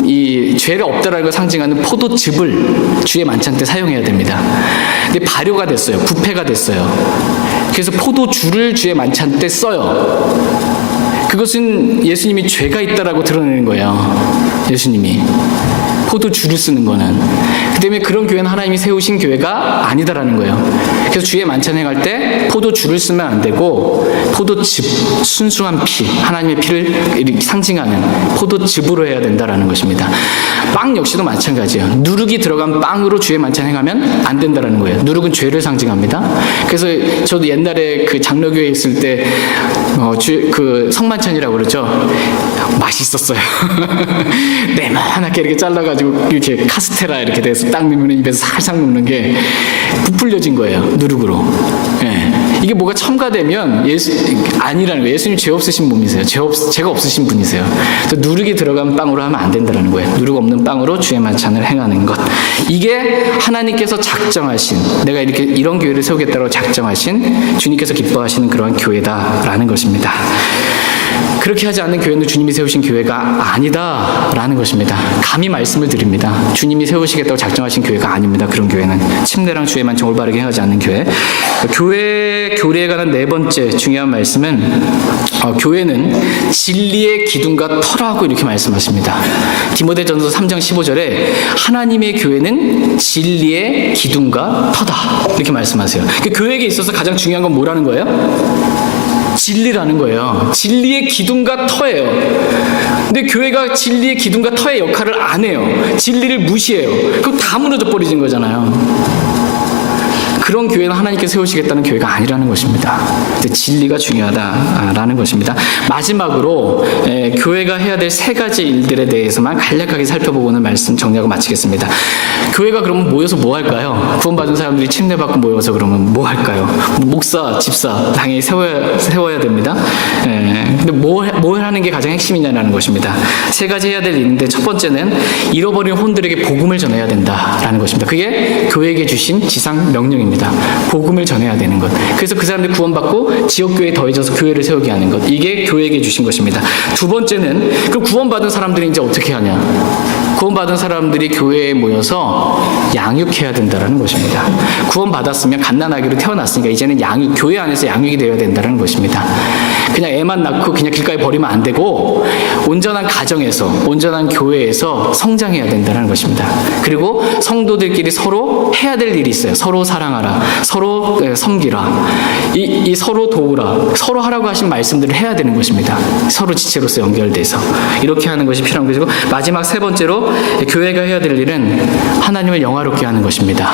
이 죄를 없다라는 걸 상징하는 포도즙을 주의 만찬 때 사용해야 됩니다. 근데 발효가 됐어요. 부패가 됐어요. 그래서 포도주를 주의 만찬 때 써요. 그것은 예수님이 죄가 있다라고 드러내는 거예요. 예수님이 포도주를 쓰는 거는. 그 때문에 그런 교회는 하나님이 세우신 교회가 아니다라는 거예요. 그래서 주의 만찬 행할 때 포도주를 쓰면 안 되고 포도즙, 순수한 피, 하나님의 피를 상징하는 포도즙으로 해야 된다라는 것입니다. 빵 역시도 마찬가지예요. 누룩이 들어간 빵으로 주의 만찬 행하면 안 된다라는 거예요. 누룩은 죄를 상징합니다. 그래서 저도 옛날에 그 장로교회에 있을 때 그 성만찬이라고 그러죠. 맛있었어요. 네모나게 이렇게 잘라가지고 이렇게 카스테라 이렇게 돼서 딱 넣으면 입에서 살살 녹는 게 부풀려진 거예요. 누룩으로. 이게 뭐가 첨가되면 아니라는 거예요. 예수님 죄 없으신 분이세요. 죄가 없으신 분이세요. 그래서 누룩이 들어간 빵으로 하면 안 된다는 거예요. 누룩 없는 빵으로 주의 만찬을 행하는 것. 이게 하나님께서 작정하신, 내가 이런 교회를 세우겠다고 작정하신, 주님께서 기뻐하시는 그러한 교회다라는 것입니다. 그렇게 하지 않는 교회는 주님이 세우신 교회가 아니다라는 것입니다. 감히 말씀을 드립니다. 주님이 세우시겠다고 작정하신 교회가 아닙니다. 그런 교회는 침례랑 주에만 올바르게 행하지 않는 교회. 교회 교리에 관한 네 번째 중요한 말씀은 교회는 진리의 기둥과 터라고 이렇게 말씀하십니다. 디모데전서 3장 15절에 하나님의 교회는 진리의 기둥과 터다 이렇게 말씀하세요. 교회에게 있어서 가장 중요한 건 뭐라는 거예요? 진리라는 거예요. 진리의 기둥과 터예요. 근데 교회가 진리의 기둥과 터의 역할을 안 해요. 진리를 무시해요. 그럼 다 무너져 버리는 거잖아요. 그런 교회는 하나님께서 세우시겠다는 교회가 아니라는 것입니다. 진리가 중요하다라는 것입니다. 마지막으로 교회가 해야 될 세 가지 일들에 대해서만 간략하게 살펴보고는 말씀 정리하고 마치겠습니다. 교회가 그러면 모여서 뭐 할까요? 구원받은 사람들이 침례받고 모여서 그러면 뭐 할까요? 목사, 집사 당연히 세워야 됩니다. 근데 뭘 하는 게 가장 핵심이냐는 것입니다. 세 가지 해야 될 일인데 첫 번째는 잃어버린 혼들에게 복음을 전해야 된다라는 것입니다. 그게 교회에게 주신 지상 명령입니다. 복음을 전해야 되는 것. 그래서 그 사람들이 구원받고 지역교회에 더해져서 교회를 세우게 하는 것. 이게 교회에게 주신 것입니다. 두 번째는 그럼 구원받은 사람들이 이제 어떻게 하냐? 구원받은 사람들이 교회에 모여서 양육해야 된다는 것입니다. 구원받았으면 갓난아기로 태어났으니까 이제는 교회 안에서 양육이 되어야 된다는 것입니다. 그냥 애만 낳고 그냥 길가에 버리면 안 되고 온전한 가정에서, 온전한 교회에서 성장해야 된다는 것입니다. 그리고 성도들끼리 서로 해야 될 일이 있어요. 서로 사랑하라, 서로 섬기라, 이 서로 도우라, 서로 하라고 하신 말씀들을 해야 되는 것입니다. 서로 지체로서 연결돼서 이렇게 하는 것이 필요한 것이고, 마지막 세 번째로 교회가 해야 될 일은 하나님을 영화롭게 하는 것입니다.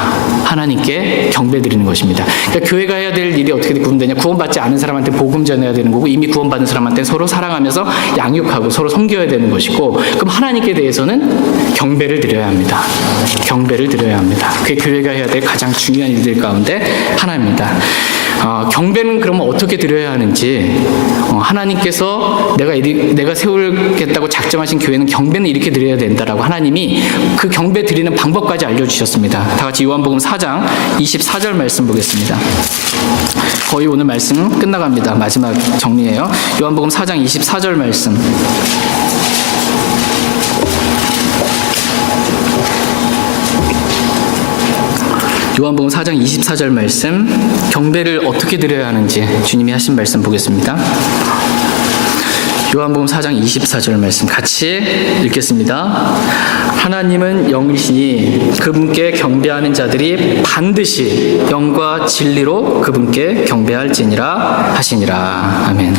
하나님께 경배드리는 것입니다. 그러니까 교회가 해야 될 일이 어떻게 구분되냐? 구원받지 않은 사람한테 복음 전해야 되는 거고, 이미 구원받은 사람한테 서로 사랑하면서 양육하고 서로 섬겨야 되는 것이고, 그럼 하나님께 대해서는 경배를 드려야 합니다. 경배를 드려야 합니다. 그게 교회가 해야 될 가장 중요한 일들 가운데 하나입니다. 경배는 그러면 어떻게 드려야 하는지, 하나님께서 내가 세우겠다고 작정하신 교회는 경배는 이렇게 드려야 된다라고 하나님이 그 경배 드리는 방법까지 알려주셨습니다. 다 같이 요한복음 4장 24절 말씀 보겠습니다. 거의 오늘 말씀 끝나갑니다. 마지막 정리예요. 요한복음 4장 24절 말씀. 요한복음 4장 24절 말씀, 경배를 어떻게 드려야 하는지 주님이 하신 말씀 보겠습니다. 요한복음 4장 24절 말씀 같이 읽겠습니다. 하나님은 영이시니 그분께 경배하는 자들이 반드시 영과 진리로 그분께 경배할지니라 하시니라. 아멘.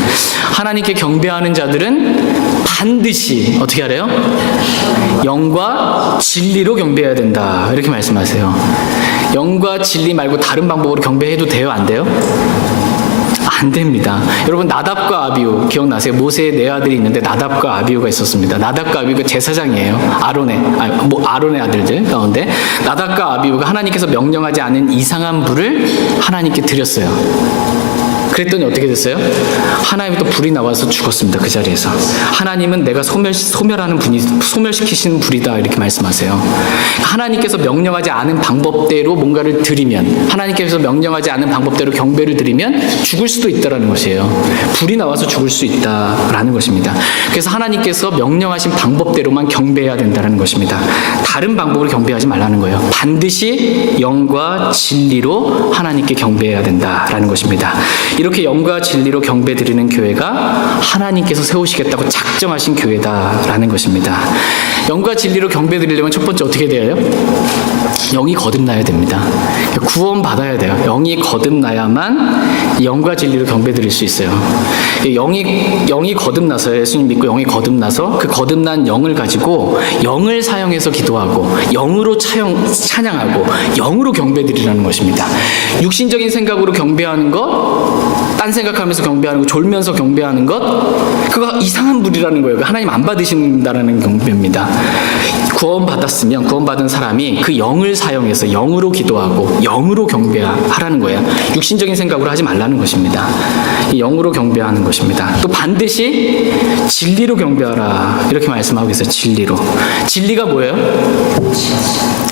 하나님께 경배하는 자들은 반드시 어떻게 하래요? 영과 진리로 경배해야 된다, 이렇게 말씀하세요. 영과 진리 말고 다른 방법으로 경배해도 돼요? 안 돼요? 안 됩니다. 여러분, 나답과 아비후 기억나세요? 모세의 네 아들이 있는데 나답과 아비후가 있었습니다. 나답과 아비후가 제사장이에요. 아론의 아들들 가운데 나답과 아비후가 하나님께서 명령하지 않은 이상한 불을 하나님께 드렸어요. 그랬더니 어떻게 됐어요? 하나님부터 불이 나와서 죽었습니다. 그 자리에서. 하나님은 내가 소멸시키시는 불이다, 이렇게 말씀하세요. 하나님께서 명령하지 않은 방법대로 뭔가를 드리면, 하나님께서 명령하지 않은 방법대로 경배를 드리면 죽을 수도 있다라는 것이에요. 불이 나와서 죽을 수 있다라는 것입니다. 그래서 하나님께서 명령하신 방법대로만 경배해야 된다는 것입니다. 다른 방법으로 경배하지 말라는 거예요. 반드시 영과 진리로 하나님께 경배해야 된다라는 것입니다. 이렇게 영과 진리로 경배드리는 교회가 하나님께서 세우시겠다고 작정하신 교회다라는 것입니다. 영과 진리로 경배드리려면 첫 번째 어떻게 돼요? 영이 거듭나야 됩니다. 구원받아야 돼요. 영이 거듭나야만 영과 진리로 경배드릴 수 있어요. 영이 거듭나서, 예수님 믿고 영이 거듭나서 그 거듭난 영을 가지고 영을 사용해서 기도하고 영으로 찬양하고 영으로 경배드리라는 것입니다. 육신적인 생각으로 경배하는 것, 딴 생각하면서 경배하는 것, 졸면서 경배하는 것, 그거 이상한 불이라는 거예요. 하나님 안 받으신다라는 경배입니다. 구원받았으면 구원받은 사람이 그 영을 사용해서 영으로 기도하고 영으로 경배하라는 거예요. 육신적인 생각으로 하지 말라는 것입니다. 영으로 경배하는 것입니다. 또 반드시 진리로 경배하라, 이렇게 말씀하고 있어요. 진리로. 진리가 뭐예요?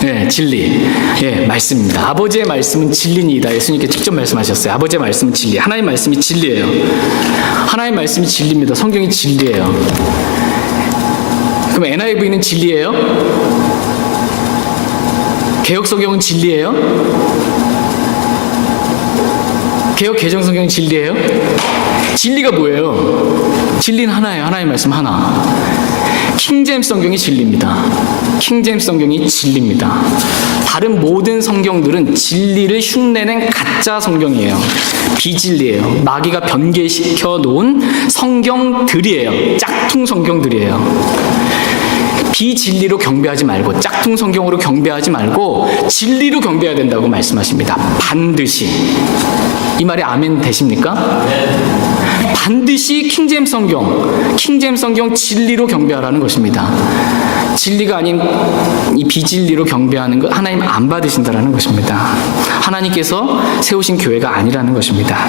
예, 진리. 예, 말씀입니다. 아버지의 말씀은 진리니이다. 예수님께 직접 말씀하셨어요. 아버지의 말씀은 진리. 하나님 말씀이 진리예요. 하나님 말씀이 진리입니다. 성경이 진리예요. 그럼 NIV는 진리예요? 개역성경은 진리예요? 개역 개정성경은 진리예요? 진리가 뭐예요? 진리는 하나예요. 하나님 말씀 하나. 킹제임스 성경이 진리입니다. 킹제임스 성경이 진리입니다. 다른 모든 성경들은 진리를 흉내낸 가짜 성경이에요. 비진리예요. 마귀가 변개시켜 놓은 성경들이에요. 짝퉁 성경들이에요. 비진리로 경배하지 말고 짝퉁 성경으로 경배하지 말고 진리로 경배해야 된다고 말씀하십니다. 반드시. 이 말에 아멘 되십니까? 반드시 킹제임스 성경 진리로 경배하라는 것입니다. 진리가 아닌 이 비진리로 경배하는 것 하나님 안 받으신다라는 것입니다. 하나님께서 세우신 교회가 아니라는 것입니다.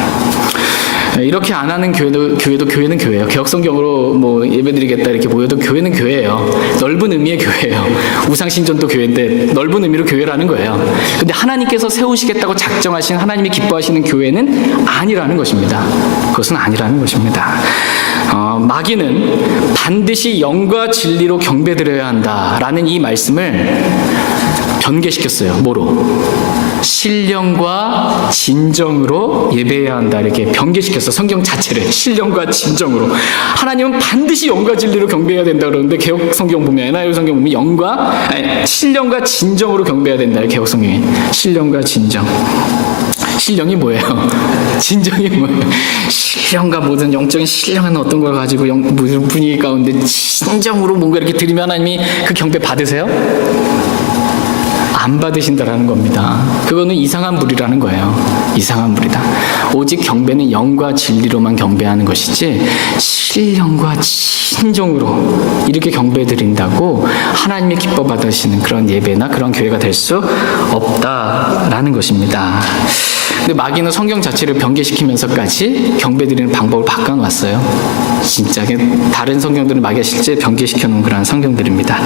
이렇게 안 하는 교회는 교회예요. 개혁성경으로 뭐 예배드리겠다 이렇게 모여도 교회는 교회예요. 넓은 의미의 교회예요. 우상신전도 교회인데 넓은 의미로 교회라는 거예요. 근데 하나님께서 세우시겠다고 작정하신 하나님이 기뻐하시는 교회는 아니라는 것입니다. 그것은 아니라는 것입니다. 마귀는 반드시 영과 진리로 경배드려야 한다라는 이 말씀을 변개시켰어요. 뭐로? 신령과 진정으로 예배해야 한다 이렇게 변개시켰어. 성경 자체를 신령과 진정으로. 하나님은 반드시 영과 진리로 경배해야 된다 그러는데 개혁 성경 보면 NIV 성경 보면 신령과 진정으로 경배해야 된다. 개혁 성경이 신령과 진정. 신령이 뭐예요? 진정이 뭐예요? 신령과 모든 영적인 신령한 어떤 걸 가지고 무슨 분위기 가운데 진정으로 뭔가 이렇게 드리면 하나님이 그 경배 받으세요? 안 받으신다라는 겁니다. 그거는 이상한 불이라는 거예요. 이상한 불이다. 오직 경배는 영과 진리로만 경배하는 것이지 신령과 진정으로 이렇게 경배드린다고 하나님이 기뻐 받으시는 그런 예배나 그런 교회가 될 수 없다라는 것입니다. 근데 마귀는 성경 자체를 변개시키면서까지 경배드리는 방법을 바꿔놨어요. 진짜 다른 성경들은 마귀가 실제 변개시켜놓은 그런 성경들입니다.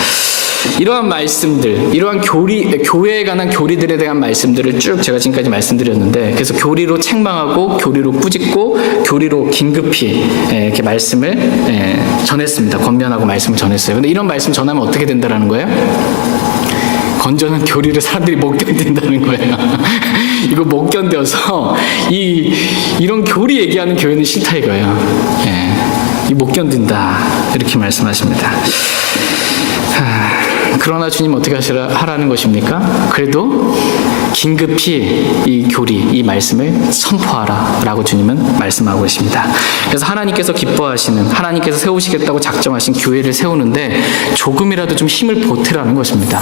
이러한 말씀들, 이러한 교회에 관한 교리들에 대한 말씀들을 쭉 제가 지금까지 말씀드렸는데, 그래서 교리로 책망하고, 교리로 꾸짖고, 교리로 긴급히 이렇게 말씀을 전했습니다. 권면하고 말씀을 전했어요. 근데 이런 말씀 전하면 어떻게 된다라는 거예요? 건전한 교리를 사람들이 못 견딘다는 거예요. 이거 못 견뎌서 이런 교리 얘기하는 교회는 싫다 이거예요. 이 못 견딘다 이렇게 말씀하십니다. 그러나 주님 어떻게 하라는 것입니까? 그래도 긴급히 이 교리, 이 말씀을 선포하라 라고 주님은 말씀하고 계십니다. 그래서 하나님께서 기뻐하시는, 하나님께서 세우시겠다고 작정하신 교회를 세우는데 조금이라도 좀 힘을 보태라는 것입니다.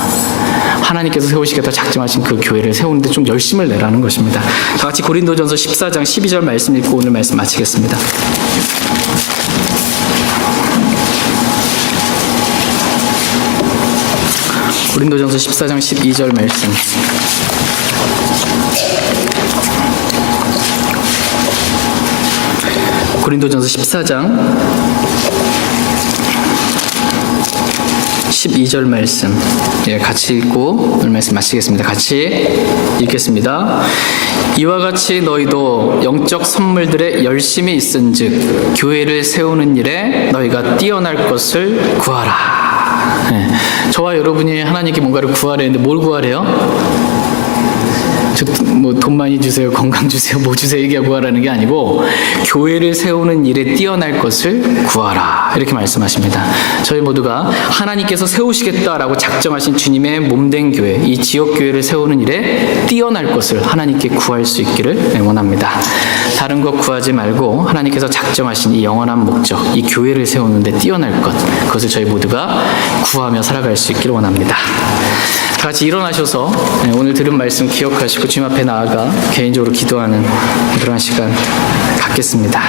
하나님께서 세우시겠다 작정하신 그 교회를 세우는데 좀 열심을 내라는 것입니다. 다 같이 고린도전서 14장 12절 말씀 읽고 오늘 말씀 마치겠습니다. 고린도전서 14장 12절 말씀. 고린도전서 14장 12절 말씀. 같이 읽고 오늘 말씀 마치겠습니다. 같이 읽겠습니다. 이와 같이 너희도 영적 선물들에 열심히 있은즉 교회를 세우는 일에 너희가 뛰어날 것을 구하라. 저와 여러분이 하나님께 뭔가를 구하려 했는데 뭘 구하래요? 뭐 돈 많이 주세요, 건강 주세요, 뭐 주세요 얘기하고 구하라는 게 아니고 교회를 세우는 일에 뛰어날 것을 구하라 이렇게 말씀하십니다. 저희 모두가 하나님께서 세우시겠다라고 작정하신 주님의 몸된 교회, 이 지역교회를 세우는 일에 뛰어날 것을 하나님께 구할 수 있기를 원합니다. 다른 것 구하지 말고 하나님께서 작정하신 이 영원한 목적, 이 교회를 세우는데 뛰어날 것, 그것을 저희 모두가 구하며 살아갈 수 있기를 원합니다. 다 같이 일어나셔서 오늘 들은 말씀 기억하시고 주님 앞에 나아가 개인적으로 기도하는 그런 시간 갖겠습니다.